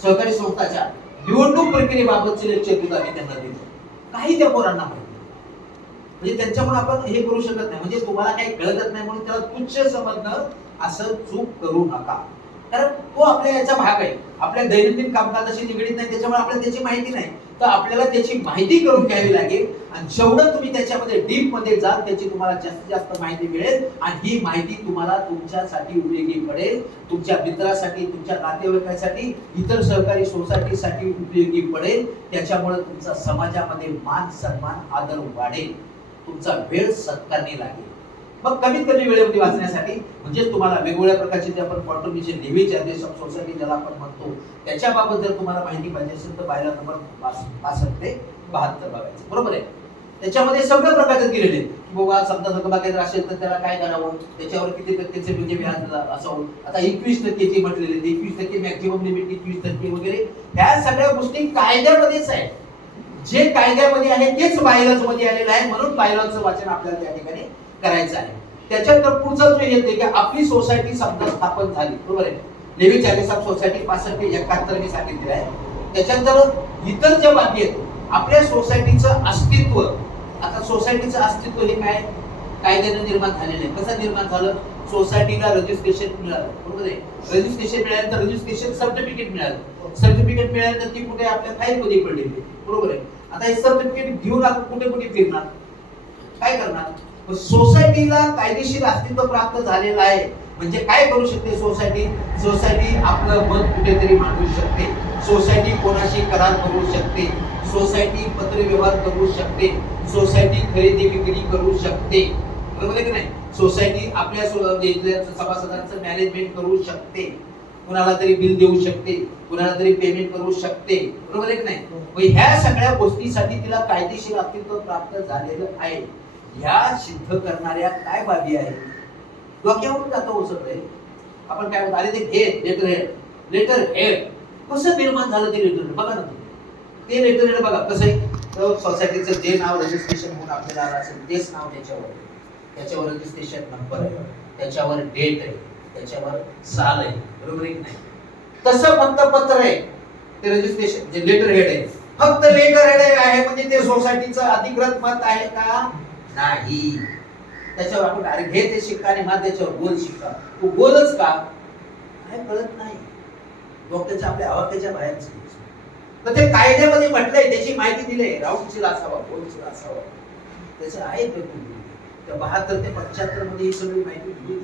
सहकारी संस्थाच्या निवडणूक प्रक्रियेबाबतचे लेक्चर सुद्धा आम्ही त्यांना दिलं. काही त्या पोरांना माहिती म्हणजे त्यांच्यामुळे आपण हे करू शकत नाही. म्हणजे तुम्हाला काही कळतच नाही म्हणून त्याला तुच्छ समजणं असं चूक करू नका. कारण तो आपल्या याचा भाग आहे, आपल्या दैनंदिन कामकाजाशी निगडीत नाही, त्याच्यामुळे आपल्याला त्याची माहिती नाही. तर आपल्याला त्याची माहिती करून घ्यावी लागेल आणि जेवढं तुम्ही त्याच्यामध्ये डीप मध्ये जाल त्याची तुम्हाला जास्तीत जास्त माहिती मिळेल आणि ही माहिती तुम्हाला तुमच्यासाठी उपयोगी पडेल, तुमच्या मित्रासाठी, तुमच्या नातेवाईकांसाठी, इतर सहकारी सोसायटीसाठी उपयोगी पडेल. त्याच्यामुळे तुमचा समाजामध्ये मान सन्मान आदर वाढेल, तुमचा वेळ सत्कारणी लागेल. मग कमीत कमी वेळेमध्ये वाचण्यासाठी म्हणजे तुम्हाला वेगवेगळ्या प्रकारचे जे आपण contribution living charges of society ज्याला आपण म्हणतो त्याच्याबाबत जर तुम्हाला माहिती पाहिजे असेल तर बायला नंबर 65 ते 72 बघायचं, बरोबर आहे. त्याच्यामध्ये सगळ्या प्रकारचे दिलेले की बाबा समजा थकबाकीदार असेल तर त्याला काय करावं, त्याच्यावर किती टक्केचे म्हणजे व्याज असावं. आता 21% म्हटलेले, 21% मॅक्झिमम लिमिट 21% वगैरे ह्या सगळ्या गोष्टी कायद्यामध्येच आहेत. जे कायद्यामध्ये आहे तेच बायलॉज मध्ये आलेलं आहे, म्हणून बायलॉजचं वाचन आपल्याला त्या ठिकाणी करायचं आहे. त्याच्यानंतर पुढचं जे येते की आपली सोसायटी समजा स्थापन झाली, बरोबर आहे. लिव्हिंग चार्जेस ऑफ सोसायटी 65 ते 71 मी सांगितलेलं आहे. त्याच्यानंतर इतर ज्या बाबी आहेत, आपल्या सोसायटीचं अस्तित्व, आता सोसायटीचं अस्तित्व हे काय कायद्याने निर्माण झालेलं आहे. कसं निर्माण झालं, सोसायटीला रजिस्ट्रेशन मिळालं, बरोबर आहे. रजिस्ट्रेशन मिळाल्यानंतर रजिस्ट्रेशन सर्टिफिकेट मिळालं, सर्टिफिकेट मिळाल्यानंतर ती कुठे आपल्या फाईल मध्ये पडलेली, बरोबर आहे. आता हे सर्टिफिकेट घेऊन आपण कुठे कुठे फिरणार, काय करणार. सोसायटीला कायदेशीर अस्तित्व प्राप्त झालेलं आहे म्हणजे काय करू शकते सोसायटी, सोसायटी आपलं मत कुठेतरी मांडू शकते, सोसायटी कोणाशी करार करू शकते, सोसायटी पत्रव्यवहार करू शकते, सोसायटी खरेदी विक्री करू शकते, बरोबर आहे की नाही. सोसायटी आपल्या सभासदांचं मॅनेजमेंट करू शकते, कुणाला तरी बिल देऊ शकते, कुणाला तरी पेमेंट करू शकते, बरोबर आहे की नाही. ह्या सगळ्या गोष्टीसाठी तिला कायदेशीर अस्तित्व प्राप्त झालेलं आहे. ह्या सिद्ध करणाऱ्या काय बाबी आहेत, डोक्यावरून जातो सगळे. आपण काय म्हणतो, अरे ते head, letter head, letter head कसं निर्माण झालं ते लेटर हेड बघा ना. ते लेटर हेड बघा कसं आहे, सोसायटीचं जे नाव रजिस्ट्रेशन म्हणून आपल्याला आलं असेल तेच नाव त्याच्यावर, त्याच्यावर रजिस्ट्रेशन नंबर आहे, त्याच्यावर डेट आहे, त्याच्यावर साल आहे, बरोबर आहे की नाही. तसं फक्त पत्र आहे ते रजिस्ट्रेशन जे लेटर हेड आहे, फक्त लेटर हेड आहे म्हणजे ते सोसायटीचं अधिकृत मत आहे का नाही. त्याच्यावर आपण अरे घे ते शिक्का आणि मार त्याच्यावर गोल शिक्का, तो गोलच का काय कळत नाही, डोक्याच्या आपल्या आवाक्याच्या बाहेरच. तर ते कायद्यामध्ये म्हटलंय, त्याची माहिती दिली, राऊंडशील असावा, गोलशील असावा, त्याचं आहे त्या 72 ते 75 मध्ये ही सगळी माहिती दिली.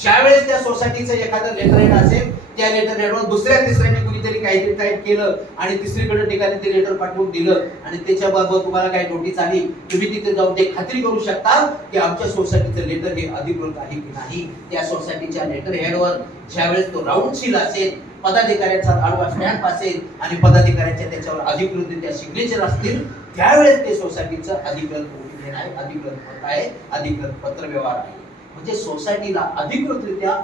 ज्यावेळेस त्या सोसायटीचं एखादं लेटर हेड असेल, त्या लेटर हेडवर दुसऱ्या तिसऱ्याने कुणीतरी काहीतरी टाईप केलं आणि तिसरीकडे ठिकाणी ते लेटर पाठवून दिलं आणि त्याच्याबाबत तुम्हाला काही नोटीस आली, तुम्ही तिथे जाऊन ते खात्री करू शकता की आमच्या सोसायटीचं लेटर हे अधिकृत आहे की नाही. त्या सोसायटीच्या लेटर हेडवर ज्यावेळेस तो राऊंडशील असेल, पदाधिकाऱ्यांचा आडवा स्टॅम्प असेल आणि पदाधिकाऱ्यांच्या त्याच्यावर अधिकृतरित्या सिग्नेचर असतील, त्यावेळेस ते सोसायटीचं अधिकृत ओपिनियन आहे, अधिकृत मत आहे, अधिकृत पत्रव्यवहार आहे. म्हणजे सोसायटीला अधिकृतरित्या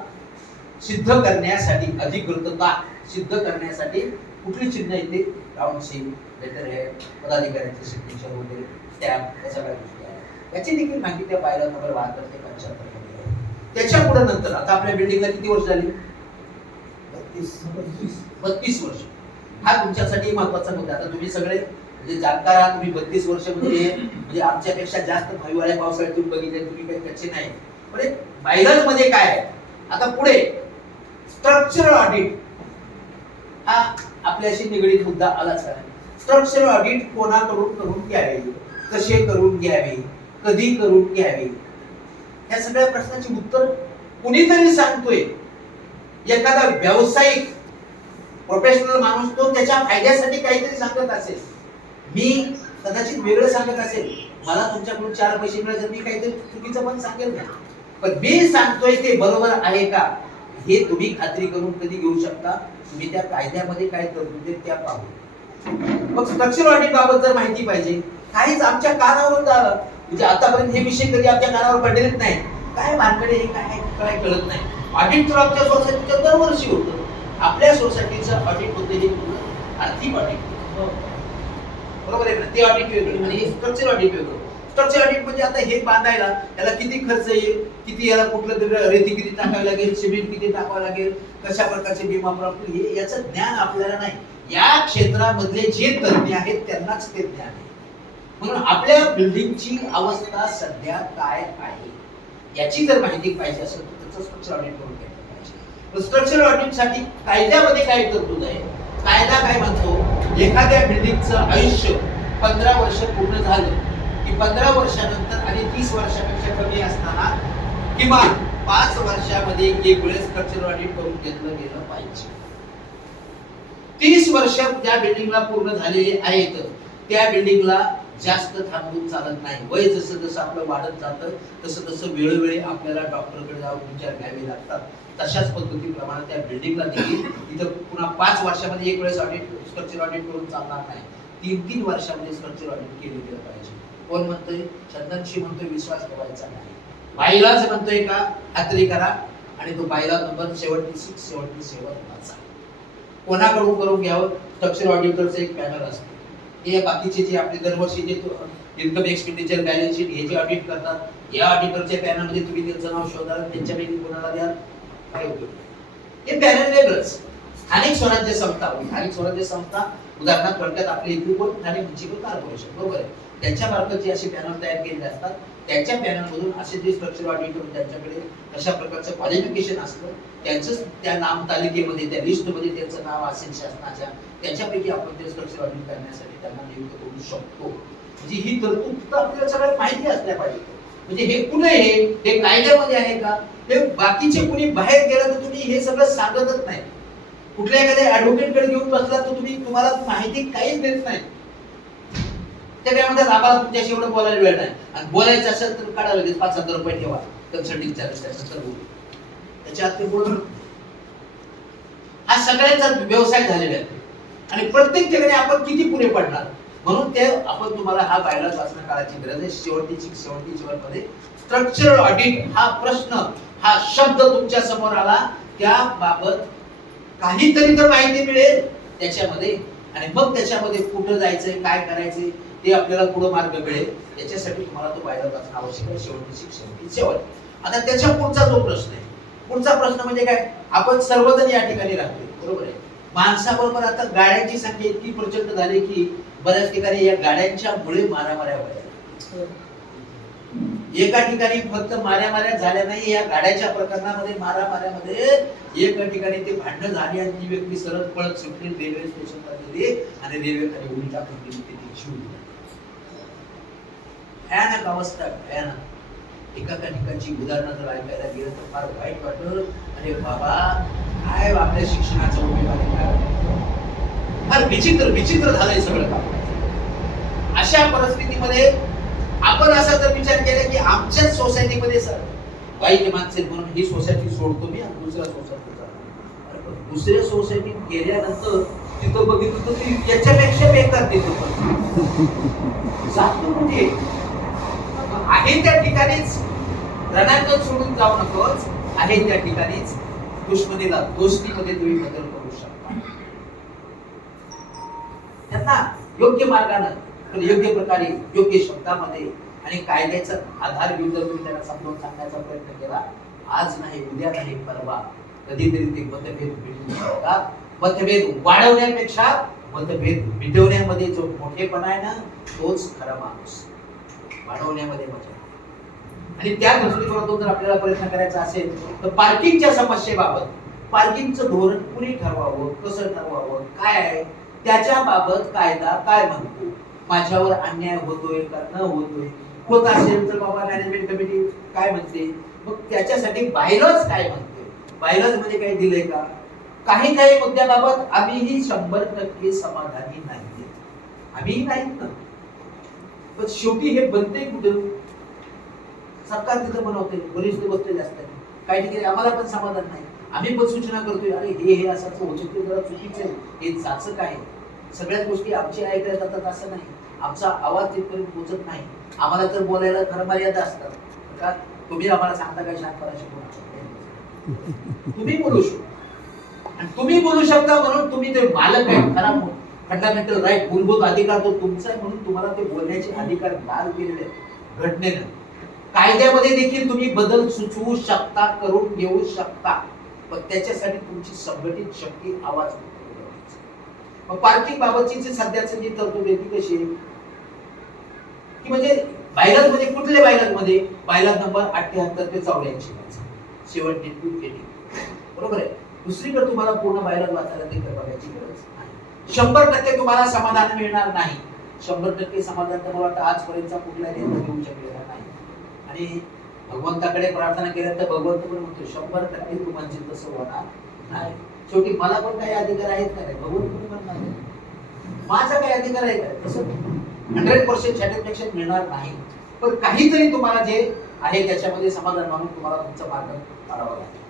सिद्ध करण्यासाठी, अधिकृतता सिद्ध करण्यासाठी कुठली चिन्ह येते, राऊंडशील, लेटर हेड, पदाधिकाऱ्यांचे सिग्नेचर वगैरे, स्टॅम्प, या सगळ्या गोष्टी आहेत. याची देखील माहिती त्या पायऱ्या नंबर 72 ते 75 मध्ये आहे. त्याच्या पुढे नंतर आता आपल्या बिल्डिंगला किती वर्ष झाली, 32 वर्ष. हा तुमच्यासाठी महत्वाचा मुद्दा. आता तुम्ही सगळे म्हणजे जाणकार आहात, तुम्ही 32 वर्ष म्हणजे आमच्यापेक्षा जास्त हिवाळ्या पावसाळ्यात तुम्ही बघितले, तुम्ही काही कच्चे नाही. बायलॉज मध्ये काय आहे, आता पुढे स्ट्रक्चरल ऑडिट हा आपल्याशी निगडीत मुद्दा आलाच आहे. स्ट्रक्चरल ऑडिट कोणाकडून करून घ्यावे, कसे करून घ्यावे, कधी करून घ्यावे, या सगळ्या प्रश्नाची उत्तर कुणीतरी सांगतोय. एखादा व्यावसायिक प्रोफेशनल माणूस तो त्याच्या फायद्यासाठी काहीतरी सांगत असेल, मी कदाचित वेगळं सांगत असेल, मला तुमच्याकडून 4 पैसे मिळाले, मी काहीतरी चुकीचं पण सांगेल नाही, पण मी सांगतोय ते बरोबर आहे का हे तुम्ही खात्री करून कधी घेऊ शकता, तुम्ही त्या कायद्यामध्ये काय तरतुदी त्या पाहू. मग स्ट्रक्चरल ऑडिट बाबत जर माहिती पाहिजे, काहीच आमच्या कानावरून झालं म्हणजे आतापर्यंत हे विषय कधी आमच्या कानावर पडलेच नाही, काय भानगडे हे काय काय कळत नाही. ऑडिट तर आमच्या सोसायटीचं दरवर्षी होतं, आपल्या सोसायटीचं ऑडिट होते हे आर्थिक ऑडिट, बरोबर आहे ना, ते ऑडिट वेगळं आणि हे स्ट्रक्चर ऑडिट वेगळं. स्ट्रक्चर ऑडिट म्हणजे आता हे बांधायला याला किती खर्च येईल, किती याला कुठलं रेती किती टाकावी लागेल, सिमेंट किती टाकावं लागेल, कशा प्रकारचे बीमा प्राप्त हे याचं ज्ञान आपल्याला नाही. या क्षेत्रामधले जे तज्ञ आहेत त्यांनाच ते ज्ञान आहे. म्हणून आपल्या बिल्डिंगची अवस्था सध्या काय आहे याची जर माहिती पाहिजे असेल तर त्याचं स्ट्रक्चर ऑडिट करून घ्यायला पाहिजे. स्ट्रक्चर ऑडिटसाठी कायद्यामध्ये काय तरतूद आहे, कायदा काय म्हणतो, एखाद्या बिल्डिंगचं आयुष्य 15 वर्ष पूर्ण झालं की 15 वर्षानंतर आणि 30 वर्षापेक्षा कमी असताना किमान 5 वर्षामध्ये एक वेळेस स्ट्रक्चर ऑडिट करून घेतलं गेलं पाहिजे. 30 वर्ष त्या बिल्डिंगला पूर्ण झालेले आहेत, त्या बिल्डिंगला जास्त थांबून चालत नाही. वय जसं जसं आपलं वाढत जातं तसं तसं वेळोवेळी आपल्याला डॉक्टरकडे जाऊन उपचार घ्यावे लागतात. तशाच पद्धतीप्रमाणे त्या बिल्डिंगला देखील इथं पुन्हा 5 वर्षामध्ये एक वेळेस ऑडिट स्ट्रक्चर ऑडिट करून चालणार नाही, 3-3 वर्षामध्ये स्ट्रक्चर ऑडिट केले गेलं पाहिजे. कोण म्हणतोय, चंदनशी म्हणतोय विश्वास ठेवायचा नाही, बाईलाच म्हणतोय का खात्री करा आणि तो बाईला नंबर 76-77 वाचा. कोणाकडून करून घ्यावं, स्ट्रक्चर ऑडिटरचं एक पॅनल असतं, हे बाकीचे जे आपले दरवर्षी जे इन्कम एक्सपेंडिचर बॅलन्स शीट हे जे ऑडिट करतात, या ऑडिटरच्या पॅनलमध्ये तुम्ही त्यांचं नाव शोधाल, त्यांच्यापैकी कोणाला द्याल, काय उपयोग. हे पॅनल वेगळंच. स्थानिक स्वराज्य संस्था उदाहरणार्थ थोडक्यात आपले इथे कोण ठाणे म्युनिसिपल कॉर्पोरेशन, बरोबर आहे, त्यांच्या मार्फत जे असे पॅनल तयार केलेले असतात, त्यांच्या पॅनलमधून असे जे स्ट्रक्चर ऑडिटर त्यांच्याकडे कशा प्रकारचं क्वालिफिकेशन असतं, त्यांचं त्या नाम तालिकेमध्ये त्या लिस्टमध्ये त्यांचं नाव असेल शासनाच्या, त्याच्यापैकी आपण ते स्ट्रक्चर ऑडिट करण्यासाठी त्यांना नियुक्त करू शकतो. म्हणजे ही तरतूद तर आपल्याला सगळ्यात माहिती असल्या पाहिजे. म्हणजे हे कुठे हे कायद्यामध्ये आहे का, हे बाकीचे कुणी बाहेर गेलं तर तुम्ही हे सगळं सांगतच नाही. कुठल्या एखाद्या ऍडव्होकेटकडे घेऊन बसला तर तुम्हाला माहिती काहीच देत नाही. त्यामध्ये आम्हाला तुमच्याशी एवढं बोलायला वेळ नाही, आणि बोलायचं असेल तर काढा लगेच 5,000 रुपये ठेवा कन्सल्टिंग चार्ज त्याच्यात ते बोलणं. हा सगळ्यांचा व्यवसाय झालेला आहे आणि प्रत्येक ठिकाणी आपण किती पुढे पडणार, म्हणून ते आपण तुम्हाला हा गायडन्स वाचणं काळाची गरज आहे. शेवटची मध्ये स्ट्रक्चरल ऑडिट हा प्रश्न, हा शब्द तुमच्या समोर आला, त्याबाबत काहीतरी तर माहिती मिळेल त्याच्यामध्ये, आणि मग त्याच्यामध्ये कुठं जायचंय, काय करायचंय ते आपल्याला पुढे मार्ग मिळेल. त्याच्यासाठी तुम्हाला तो गायडन्स वाचणं आवश्यक आहे. शेवटची शेवट. आता त्याच्या पुढचा जो प्रश्न आहे, पुढचा प्रश्न म्हणजे काय, आपण सर्वजण या ठिकाणी राहतो, बरोबर आहे, माणसाबरोबर आता गाड्यांची संख्या इतकी प्रचंड झाली की बऱ्याच ठिकाणी या गाड्यांच्या मुळे मारामाऱ्या व्हायला. एका ठिकाणी फक्त माऱ्या झाल्या नाही, या गाड्याच्या प्रकरणामध्ये मारामाऱ्यामध्ये एका ठिकाणी ते भांडण झाली आणि ती व्यक्ती सरळ पळत सुटली, रेल्वे स्टेशनला गेली आणि रेल्वे खाली उडी टाकून गेली, तिथे जीव दिला. भयानक अवस्था, भयानक. एका ठिकाणची उदाहरणं जर ऐकायला गेलं तर फार वाईट वाटतं. अरे बाबा, काय आपल्या शिक्षणाचा उपयोग आहे, फार विचित्र झालंय सगळं काम. अशा परिस्थितीमध्ये आपण असा जर विचार केला की आमच्याच सोसायटीमध्ये सर वाईट माणसे म्हणून ही सोसायटी सोडतो मी आणि दुसऱ्या सोसायटीत जातो. दुसऱ्या सोसायटीत गेल्यानंतर तिथं बघितलं तर ती याच्यापेक्षा बेकार तिथं जातो. म्हणजे आहे त्या ठिकाणीच रणांगण सोडून जाऊ नकोच, आहे त्या ठिकाणीच दुश्मनीला दोस्तीमध्ये तुम्ही बदल करू शकता. त्यांना योग्य मार्गानं, योग्य प्रकारे, योग्य शब्दामध्ये आणि कायद्याचा आधार घेऊन जर तुम्ही त्यांना समजावून सांगण्याचा प्रयत्न केला, आज नाही, उद्या नाही, परवा कधीतरी ते मतभेद मिटू शकतात. मतभेद वाढवण्यापेक्षा मतभेद मिटवण्यामध्ये जो मोठेपणा आहे ना, तोच खरा माणूस. वाढवण्यामध्ये मजा. आणि त्या दृष्टिकोनातून जर आपल्याला प्रयत्न करायचा असेल तर पार्किंगच्या समस्येबाबत पार्किंगचं धोरण कुणी ठरवावं, कसं ठरवावं, काय आहे त्याच्या बाबत कायदा काय म्हणतो, माझ्यावर अन्याय होतोय का न होतोय, होत असेल तर बाबा मॅनेजमेंट कमिटी काय म्हणते, मग त्याच्यासाठी बायलॉज काय म्हणते, बायलॉज मध्ये काही दिलंय का. काही मुद्द्याबाबत आम्हीही 100% समाधानी नाही, आम्हीही नाहीत ना. पण शेवटी हे बनते कुठं? सरकार तिथं बनवते, वरिष्ठ बसलेले असतात. काही ठिकाणी आम्हाला पण समाधान नाही, आम्ही पण सूचना करतोय, अरे हे असं होतं ते जरा चुकीचं आहे, हे जाचं काय. सगळ्याच गोष्टी आमची ऐकल्या जातात असं नाही, आमचा आवाज तिथपर्यंत पोहोचत नाही. आम्हाला तर बोलायला खरं मर्यादा असतात. का तुम्ही आम्हाला सांगता काय शांतपणा शिकवणार? तुम्ही बोलू शकता, आणि तुम्ही बोलू शकता म्हणून तुम्ही ते मालक आहे. खरा फंडामेंटल राईट, मूलभूत अधिकार तो तुमचा आहे, म्हणून तुम्हाला ते बोलण्याचे अधिकार दान केलेले आहेत घटनेनं. कायद्यामध्ये देखील तुम्ही बदल सुचवू शकता, करून घेऊ शकता, पण त्याच्यासाठी तुमची संघटित शक्ती, आवाज. मग पार्किंग बाबतची सध्याची जी तरतूद आहे ती कशी आहे की म्हणजे बायलाज मध्ये कुठल्या बायलाज मध्ये? बायलाज नंबर 78 ते 84 शेवट बरोबर आहे. दुसरीकडे तुम्हाला पूर्ण बायलाज वाचायला ते बघायची गरज नाही. 100% तुम्हाला समाधान मिळणार नाही. 100% समाधान तर मला वाटतं आजपर्यंतचा कुठलाही नेता घेऊ शकलेला नाही. आणि भगवंताकडे प्रार्थना केल्या तर भगवंत पण म्हणतो 100% तू म्हणशील तसं होणार नाही. शेवटी मला पण काही अधिकार आहेत का नाही? भगवंत पण म्हणणार नाही. माझा काही अधिकार आहे का? तसं 100% सॅटिस्फॅक्शन मिळणार नाही, पण काहीतरी तुम्हाला जे आहे त्याच्यामध्ये समाधान मानून तुम्हाला तुमचा मार्ग काढावा लागेल.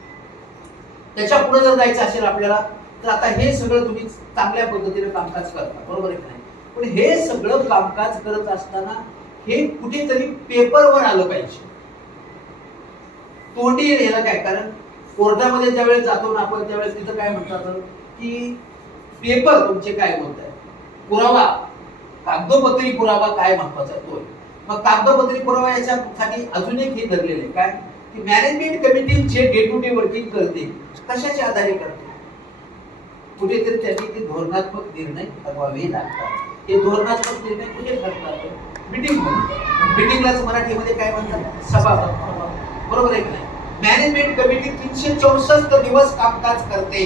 त्याच्या पुढे जर जायचं असेल आपल्याला, तर आता हे सगळं तुम्ही चांगल्या पद्धतीने कामकाज करता, बरोबर आहे की नाही? पण हे सगळं कामकाज करत असताना हे कुठेतरी पेपरवर आलं पाहिजे. तोंडी याला काय, कारण कोर्टामध्ये ज्यावेळेस जातो ना आपण, त्यावेळेस तिथं काय म्हणतात की पेपर तुमचे काय बोलताय, पुरावा, कागदोपत्री पुरावा काय महत्वाचा आहे तो. मग कागदोपत्री पुरावा याच्यासाठी अजून एक हे धरलेले काय की मॅनेजमेंट कमिटी जे डे टू डे वर्किंग करते कशाच्या आधारे करते? कुठेतरी त्यांनी ते धोरणात्मक निर्णय ठरवावे लागतात. हे धोरणात्मक निर्णय कुठे ठरतात? मीटिंग मध्ये. मीटिंगलाच मराठीमध्ये काय म्हणतात? सभा, बरोबर आहे की नाही? मॅनेजमेंट कमिटी 364 दिवस कामकाज करते,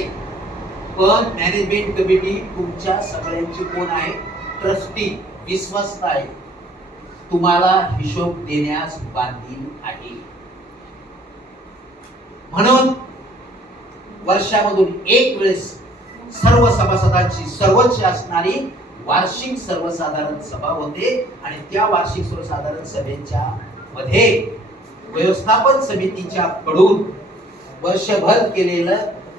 पण मॅनेजमेंट कमिटी तुमच्या सगळ्यांची कोण आहे? ट्रस्टी, विश्वस्त आहे. तुम्हाला हिशोब देण्यास बांधील आहे. म्हणून वर्षामधून एक वेळेस सर्व सभासदांची सर्वोच्च असणारी वार्षिक सर्वसाधारण सभा होते, आणि त्या वार्षिक सर्वसाधारण सभेच्या मध्ये व्यवस्थापन समितीच्या कडून वर्षभर केलेलं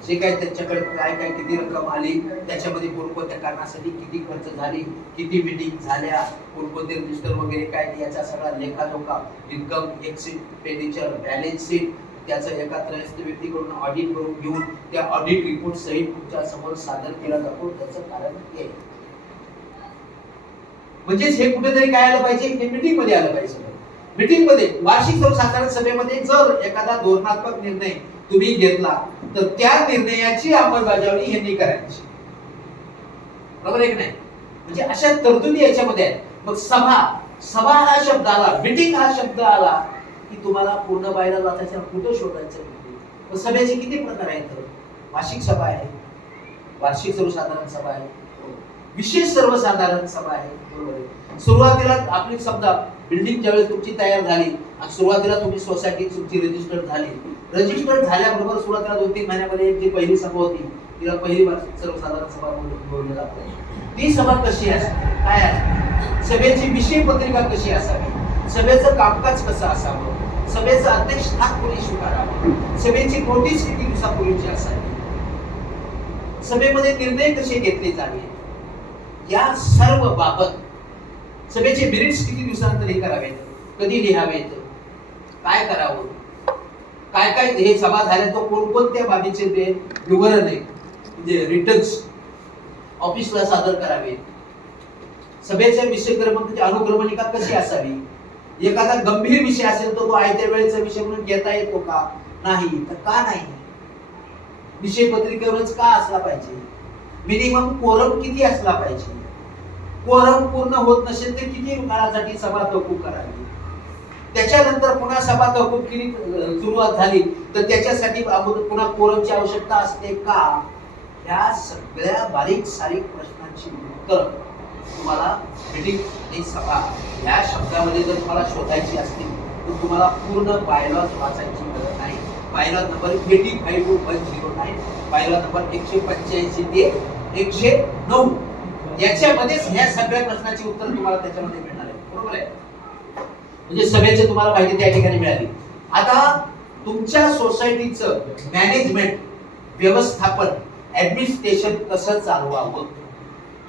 जे काय त्यांच्याकडे काय काय किती रक्कम आली, त्याच्यामध्ये कोणकोणत्या कारणासाठी किती खर्च झाली, किती मीटिंग झाल्या, कोणकोणते रजिस्टर वगैरे काय, याचा सगळा लेखाजोखा, इन्कम एक्सपेंडिचर बॅलन्स शीट, त्याचं एका त्रयस्थ व्यक्तीकडून ऑडिट करून घेऊन त्या ऑडिट रिपोर्ट सहित तुमच्या समोर सादर केला जातो. त्याचं कारण हे म्हणजेच हे कुठेतरी काय आलं पाहिजे? हे मीटिंग मध्ये आलं पाहिजे. मीटिंग मध्ये, वार्षिक सर्वसाधारण सभेमध्ये जर एखादा धोरणात्मक निर्णय तुम्ही घेतला तर त्या निर्णयाची अंमलबजावणी यांनी करायची, बरोबर आहे की नाही? म्हणजे अशा तरतुदी याच्यामध्ये आहेत. मग सभा हा शब्द आला, मीटिंग हा शब्द आला की तुम्हाला पूर्ण बाहेर जायचं, कुठं शोधायचं? सभेचे किती प्रकार आहेत? वार्षिक सभा आहे, वार्षिक सर्वसाधारण सभा आहे, विशेष सर्वसाधारण सभा आहे, बरोबर आहे. सुरुवातीला आपली समजा बिल्डिंग ज्यावेळेस तुमची तयार झाली आणि सुरुवातीला तुम्ही सोसायटी तुमची रजिस्टर झाल्याबरोबर सुरुवातीला 2-3 महिन्यामध्ये जी पहिली सभा होती तिला पहिली वार्षिक सर्वसाधारण सभा बोलली जाते. ती सभा कशी असते, काय असते, सभेची विषय पत्रिका कशी असावी, सभेचं कामकाज कसं असावं, सभेचा अध्यक्षस्थान कोणी स्वीकारावं, सभेची नोटीस किती दिवसापूर्वीची असावी, सभेमध्ये निर्णय कसे घेतले जावे, या सर्व बाबत, सभेचे मिनिट्स किती दिवसानंतर हे करावेत, कधी लिहावेत, काय करावं, काय काय हे सभा झाल्या तो कोणकोणत्या बाबीचे ते विवरण आहे म्हणजे रिटर्न्स ऑफिसला सादर करावे, सभेचा विषय क्रमांकाची अनुक्रमणिका कशी असावी, एखादा गंभीर विषय असेल तर तो आयत्या वेळेचा विषय म्हणून घेता येतो का नाही, तर का नाही, विषय पत्रिकेवरच का असला पाहिजे, मिनिमम कोरम किती असला पाहिजे, कोरम पूर्ण होत नसेल तर किती काळासाठी सभा तहकूब करावी, त्याच्यानंतर पुन्हा सभा तहकूब केली सुरुवात झाली तर त्याच्यासाठी पुन्हा कोरमची आवश्यकता असते का? या सगळ्या बारीक सारीक प्रश्नांची उत्तर तुम्हाला मीटिंग आणि सभा या शब्दामध्ये जर तुम्हाला शोधायची असतील तर तुम्हाला पूर्ण बायलॉज वाचायची गरज नाही. बायलॉज नंबर 85/109, बायलॉज नंबर 185 ते 109, याच्यामध्येच ह्या सगळ्या प्रश्नाची उत्तर तुम्हाला त्याच्यामध्ये मिळणार आहे. बरोबर आहे. म्हणजे सभेचे तुम्हाला माहिती त्या ठिकाणी मिळाली. आता तुमच्या सोसायटीचं मॅनेजमेंट, व्यवस्थापन, ऍडमिनिस्ट्रेशन कसं चालवावं,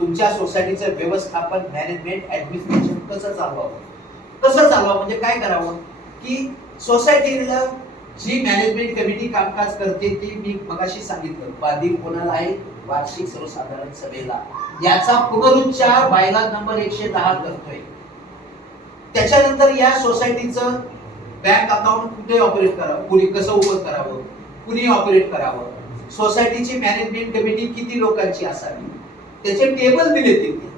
तुमच्या सोसायटीचं व्यवस्थापन, मॅनेजमेंट, ऍडमिनिस्ट्रेशन कसं चालवावं म्हणजे काय करावं की सोसायटीला जी मॅनेजमेंट कमिटी कामकाज करते ती मी मगाशी सांगितलं बाधित कोणाला आहे, वार्षिक सर्वसाधारण सभेला. याचा पुनरुच्चार बायला नंबर 110 करतोय. त्याच्यानंतर या सोसायटीचं बँक अकाउंट कुठे ऑपरेट करावं, कुणी कसं ओपन करावं, कुणी ऑपरेट करावं, सोसायटीची मॅनेजमेंट कमिटी किती लोकांची असावी, त्याचे टेबल दिले तिथे.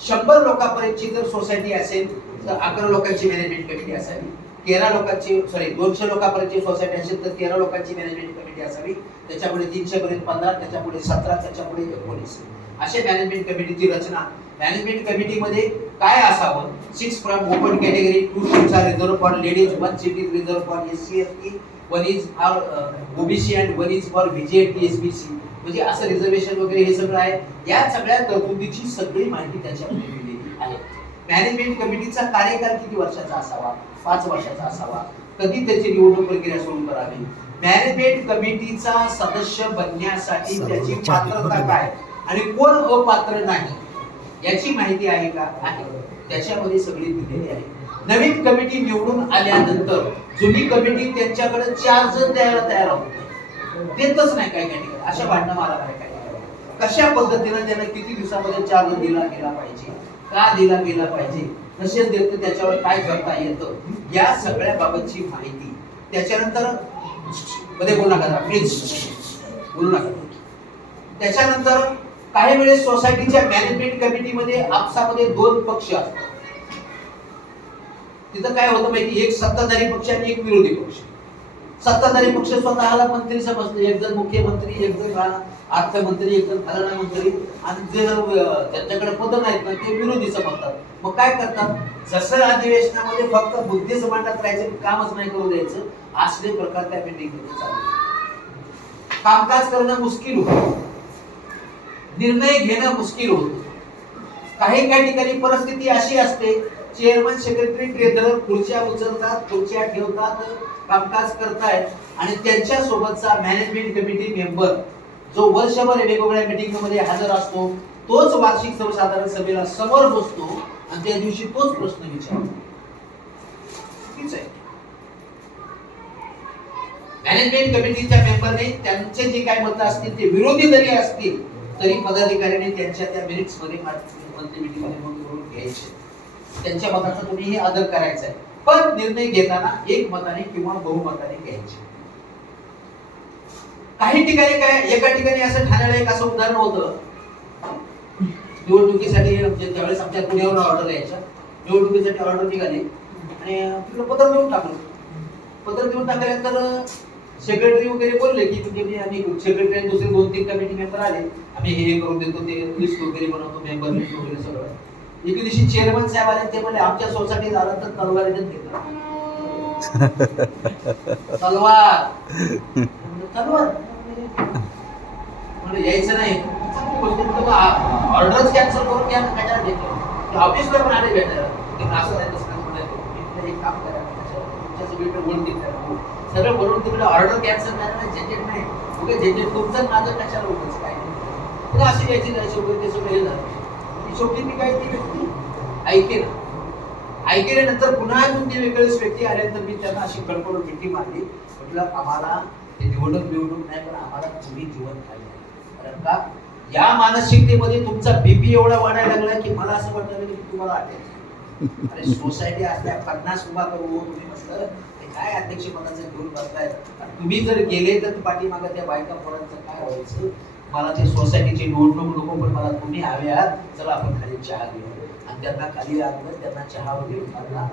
100 लोकांपर्यंतची जर सोसायटी असेल तर 11 लोकांची मॅनेजमेंट कमिटी असावी. 200 लोकांपर्यंतची सोसायटी असेल तर 13 लोकांची मॅनेजमेंट कमिटी असावी. त्याच्यापुढे 300 पर्यंत 15, त्याच्यापुढे 17, त्याच्यापुढे 19 असे मॅनेजमेंट कमिटीची रचना. मॅनेजमेंट कमिटीमध्ये काय असावं, 6 from open category, 2 seats are reserved for ladies, 1 seat is reserved for SC ST, 1 is for OBC and 1 is for VJT SBC. म्हणजे असं रिझर्वेशन वगैरे हे सगळं आहे. या सगळ्या तरतुदीची सगळी माहिती त्याच्यामध्ये दिलेली आहे. मॅनेजमेंट कमिटीचा कार्यकाळ किती वर्षाचा असावा, 5 वर्षाचा असावा. कधी त्याची निवडणूक प्रक्रिया सुरू करावी, मॅनेजमेंट कमिटीचा सदस्य बनण्यासाठी त्याची पात्रता काय आणि कोण अपात्र नाही याची माहिती आहे का, आहे. त्याच्यामध्ये सगळी दिलेली आहे. नवीन कमिटी निवडून आल्यानंतर जुनी कमिटी त्यांच्याकडे 4 जण द्यायला तयार होत नाही, देतच नाही. काही ठिकाणी अशा भांडणं मला काय कशा पद्धतीने त्यांना किती दिवसामध्ये 4 जण दिला गेला पाहिजे, का दिला गेला पाहिजे, नसेल देत त्याच्यावर काय करता येतं, या सगळ्या बाबतची माहिती. त्याच्यानंतर मध्ये बोलू नका, प्लीज बोलू नका. त्याच्यानंतर काही वेळेस सोसायटीच्या मॅनेजमेंट कमिटीमध्ये आपसामध्ये 2 पक्ष असतात. तिथं काय होतं माहिती, एक सत्ताधारी पक्ष आणि एक विरोधी पक्ष. सत्ताधारी पक्ष स्वतःला मंत्री समजतो, एक जण मुख्यमंत्री, एक जण अर्थमंत्री, एक जण फलाना मंत्री, आणि जे ज्यांच्याकडे पद नाहीत ना ते विरोधी समजतात. मग काय करतात, जसं अधिवेशनामध्ये फक्त बुद्धीच मांडत राहायचं, कामच नाही करू द्यायचं, असले प्रकार त्या मीटिंगमध्ये चालू. कामकाज करणं मुश्किल होतं, निर्णय घेणं मुश्किल होतं. काही ठिकाणी परिस्थिती अशी असते, चेअरमन, सेक्रेटरी, ट्रेझरर खुर्च्या उचलतात, खुर्च्या ठेवतात, कामकाज करतायत, आणि त्यांच्या सोबतचा मॅनेजमेंट कमिटी मेंबर जो वर्षभर वेगवेगळ्या मीटिंगमध्ये हजर असतो, तोच वार्षिक सर्वसाधारण सभेला समोर बसतो आणि त्या दिवशी तोच प्रश्न विचारतो. चुकीचं आहे. मॅनेजमेंट कमिटीच्या मेंबरने त्यांचे जे काय मत असतील ते विरोधी जरी असतील तरी पदाधिकाऱ्यांनी त्यांच्या त्या मेरिट्स मध्ये मंथली मीटिंगमध्ये नोंद करून घ्यायचे. त्यांच्या मताचा तुम्ही हे आदर करायचा आहे, पण निर्णय घेताना एक मताने किंवा बहुमताने घ्यायचे. काही ठिकाणी काय, एका ठिकाणी असं ठाण्याला एक असं उदाहरण होतं, निवडणुकीसाठी त्यावेळेस आमच्या पुण्यावरून ऑर्डर यायच्या, निवडणुकीसाठी ऑर्डर निघाली आणि तिकडे पत्र देऊन टाकलं. पत्र देऊन टाकल्यानंतर सेक्रेटरी वगैरे बोलले की म्हणजे आम्ही सेक्रेटरी दुसरे 2-3 कमिटी मेंबर आले, आम्ही हे करून देतो, ते लिस्ट वगैरे बनवतो, मेंबर लिस्ट वगैरे सगळं. एके दिवशी चेअरमन साहेब आले, ते बोलले आमच्या सोसायटीत आलं तर तलवारीने घेतला. तलवार म्हणजे यायचं नाही, ऑर्डर्स कॅन्सल करून घ्या, कशाला घेतलं ऑफिसला पण आले भेटायला. असं नाही तसं एक काम करा, सगळं बोलून तिकडे ऑर्डर कॅन्सल नाही, झेंझेट नाही, उगे झेंझेट तुमचं माझं कशाला उगाच काय नाही, अशी यायची जायची वगैरे ते सगळं हे झालं. शेवटी मी काय ती व्यक्ती ऐकल्यानंतर पुन्हा अजून ती वेगळीच व्यक्ती आल्यानंतर मी त्यांना अशी कडकडून मिठी मारली. म्हटलं आम्हाला ते निवडणूक नाही, पण आम्हाला तुम्ही जीवन खायला. कारण का या मानसिकतेमध्ये तुमचा बीपी एवढा वाढायला लागला की मला असं वाटलं की तुम्हाला आठवतं, अरे सोसायटी असल्या 50 उभा करू, तुम्ही म्हटलं काय अध्यक्ष पदाचं घेऊन बसतायत, तुम्ही जर गेले तर पाठीमागं त्या बायका पोरांचं काय व्हायचं. मला ते सोसायटीची निवडणूक नको, पण मला तुम्ही हव्यात, चला आपण खाली चहा घेऊ. आणि त्यांना खाली आणलं, त्यांना चहा वगैरे मारला.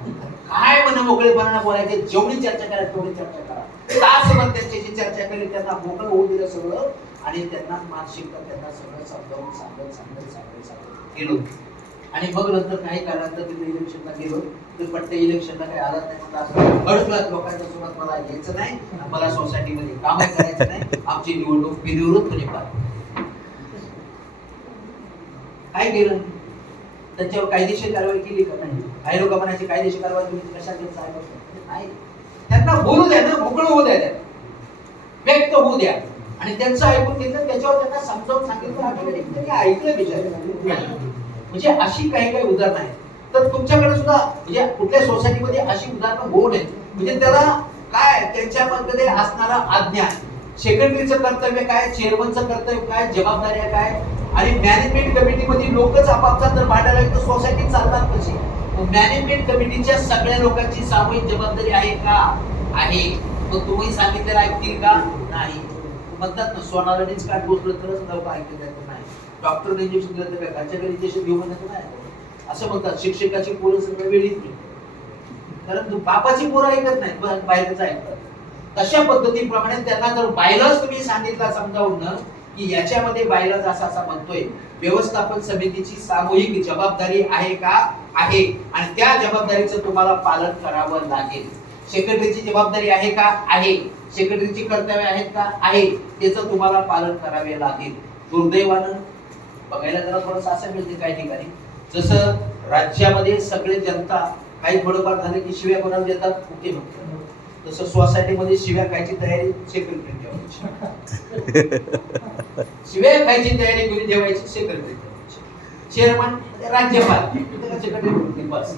काय म्हणा मोकळेपणाने बोलायचे, जेवढी चर्चा करा तेवढी चर्चा करा, तासभर त्यांच्याशी चर्चा केली, त्यांना मोकळं होऊ दिलं सगळं, आणि त्यांना मानसिकता त्यांना सगळं समजावून सांगत गेलो. आणि मग नंतर काही काळानंतर तिथे इलेक्शनला गेलो, तर पट्टे इलेक्शनला काही आलं नाही, म्हणून अडकलात लोकांच्या सोबत मला यायचं नाही, मला सोसायटीमध्ये काम करायचं नाही, आमची निवडणूक बिनविरोधपणे पार. काय केलं, त्यांच्यावर कायदेशीर कारवाई केली का नाही? काही लोक म्हणायची कायदेशीर कारवाई तुम्ही कशा घेत नाही, त्यांना बोलू द्या ना, मोकळं होऊ द्या, व्यक्त होऊ द्या आणि त्यांचं ऐकून घेतलं, त्याच्यावर त्यांना समजावून सांगितलं, ऑटोमॅटिक त्यांनी ऐकलं बिचार. म्हणजे अशी काही काही उदाहरणं आहेत. तर तुमच्याकडे सुद्धा म्हणजे कुठल्या सोसायटीमध्ये अशी उदाहरणं होऊ नये. म्हणजे त्याला काय त्यांच्यामध्ये असणारा आज्ञा, सेक्रेटरीचं कर्तव्य काय, चेअरमनचं कर्तव्य काय, जबाबदाऱ्या काय, आणि मॅनेजमेंट कमिटीमध्ये लोकच आपापसात जर भांडायला लागले तर सोसायटी चालणार कशी? मॅनेजमेंट कमिटीच्या सगळ्या लोकांची सामूहिक जबाबदारी आहे का? आहे. मग तुम्ही सांगितलेलं ऐकतील का? नाही. म्हणतात ना, सोनारानेच काट घोषलं तरच लोक ऐकत नाही. डॉक्टरने इंजेक्शन दिलं तर काय घरच्या घरी इंजेक्शन घेऊ म्हणत नाही असं म्हणतात. शिक्षकाची पोरं सगळं वेळीच नाही, कारण बापाची पोरं ऐकत नाहीत, बाहेरच ऐकतात. तशा पद्धतीप्रमाणे त्यांना जर बायलॉज तुम्ही सांगितला समजावून की याच्यामध्ये बायलॉज असा असा म्हणतोय, व्यवस्थापन समितीची सामूहिक जबाबदारी आहे का? आहे. आणि त्या जबाबदारीचं तुम्हाला पालन करावं लागेल. सेक्रेटरीची जबाबदारी आहे का? आहे. सेक्रेटरीची कर्तव्य आहेत का? आहे. त्याचं तुम्हाला पालन करावे लागेल. दुर्दैवानं बघायला जरा थोडंसं असं मिळते काही ठिकाणी, जसं राज्यामध्ये सगळे जनता काही थोडंफार झाले की शिव्या कोणाला देतात? मुख्यमंत्री. तसं सोसायटीमध्ये शिव्या खायची तयारी सेक्रेटरी ठेवायची. शिव्या खायची तयारी कोणी ठेवायची? सेक्रेटरी ठेवायची. चेअरमन राज्यपाल, सेक्रेटरी बस.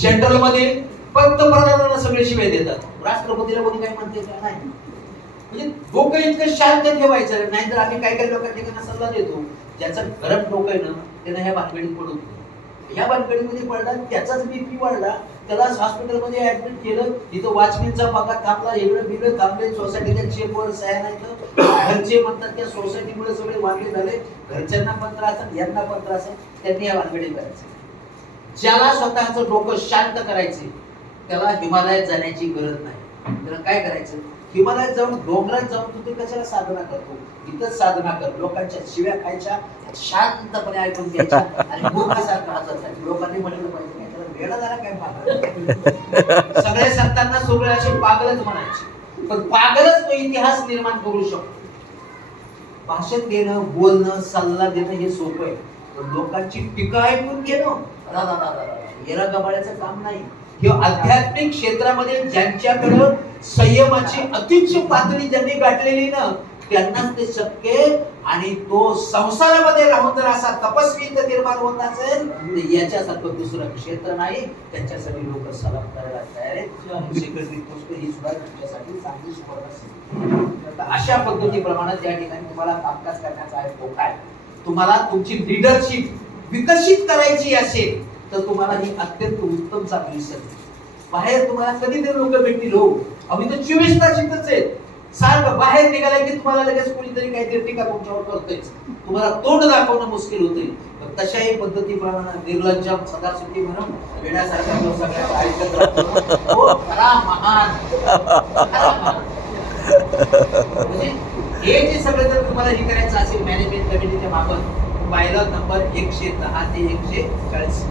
सेंट्रल मध्ये पंतप्रधानांना सगळे शिव्या देतात, राष्ट्रपतीला कोणी काय म्हणते का? नाही. म्हणजे डोकं इतकं शांत ठेवायचं. नाहीतर आम्ही काही काही लोकांना सल्ला देतो, ज्याचं गरम डोकं आहे ना त्यानं ह्या भानगडीत पडू नये. ह्या भानगडीमध्ये पडला, त्याचाच बीपी वाढला, त्याला हॉस्पिटलमध्ये ऍडमिट केलं, इथं वॉचमॅनचा पगार थांबला, एवढं बिल थांबले, सोसायटीच्या चेकवर सह्या नाही. घरचे म्हणतात त्या सोसायटीमुळे सगळे वांगे झाले, घरच्यांना पण त्रास आहे, यांना पण त्रास आहे. त्यांनी या भानगडीत करायचं. ज्याला स्वतःचं डोकं शांत करायचे त्याला हिमालयात जाण्याची गरज नाही. त्याला काय करायचं? हिमालयात जाऊन, डोंगरात जाऊन तू ते कशाला साधना करतो? इथंच साधना कर. लोकांच्या शिव्या खायच्या, शांतपणे ऐकून घ्यायच्या आणि मूर्खासारखं हसत राहायचं. लोकांनी म्हटलं पाहिजे वेळा झाला काय पागल? सगळे संतांना सगळे असे पागलच म्हणायचे, पण पागलच तो इतिहास निर्माण करू शकतो. भाषण देणं, बोलणं, सल्ला देणं हे सोपं आहे, पण लोकांची टीका ऐकून घेणं येरा गबाळ्याचं काम नाही. हे आध्यात्मिक क्षेत्रामध्ये ज्यांच्याकडे संयमाची अतिउच्च पातळी ज्यांनी गाठलेली ना त्यांनाच ते शक्य. आणि तो संसारामध्ये राहून जर असा तपस्वी निर्माण होत असेल तर याच्यासारखं दुसरं क्षेत्र नाही. त्यांच्यासाठी लोक सलाम करायला तयार आहेत. सेक्रेटरी पोस्ट ही सुद्धा तुमच्यासाठी चांगली स्पर्धा. अशा पद्धतीप्रमाणे त्या ठिकाणी तुम्हाला कामकाज करण्याचा आहे तो काय. तुम्हाला तुमची लीडरशिप विकसित करायची असेल तर तुम्हाला ही अत्यंत उत्तम चांगली संधी. बाहेर तुम्हाला कधीतरी लोक भेटतील, हो आम्ही तर 24 तास इथंच आहेत, सारखं बाहेर निघाला की तुम्हाला लगेच कोणीतरी काहीतरी टीका तुमच्यावर करतेच, तुम्हाला तोंड दाखवणं मुश्किल होते. तशाही पद्धतीप्रमाणे निर्लज्जम सदासुखी म्हणून वेड्यासारखा जो सगळ्यांना ऐकत राहतो तो खरा महान. म्हणजे हे जे सगळं जर तुम्हाला हे करायचं असेल मॅनेजमेंट कमिटीच्या मार्फत, बायलॉ नंबर 110 ते 140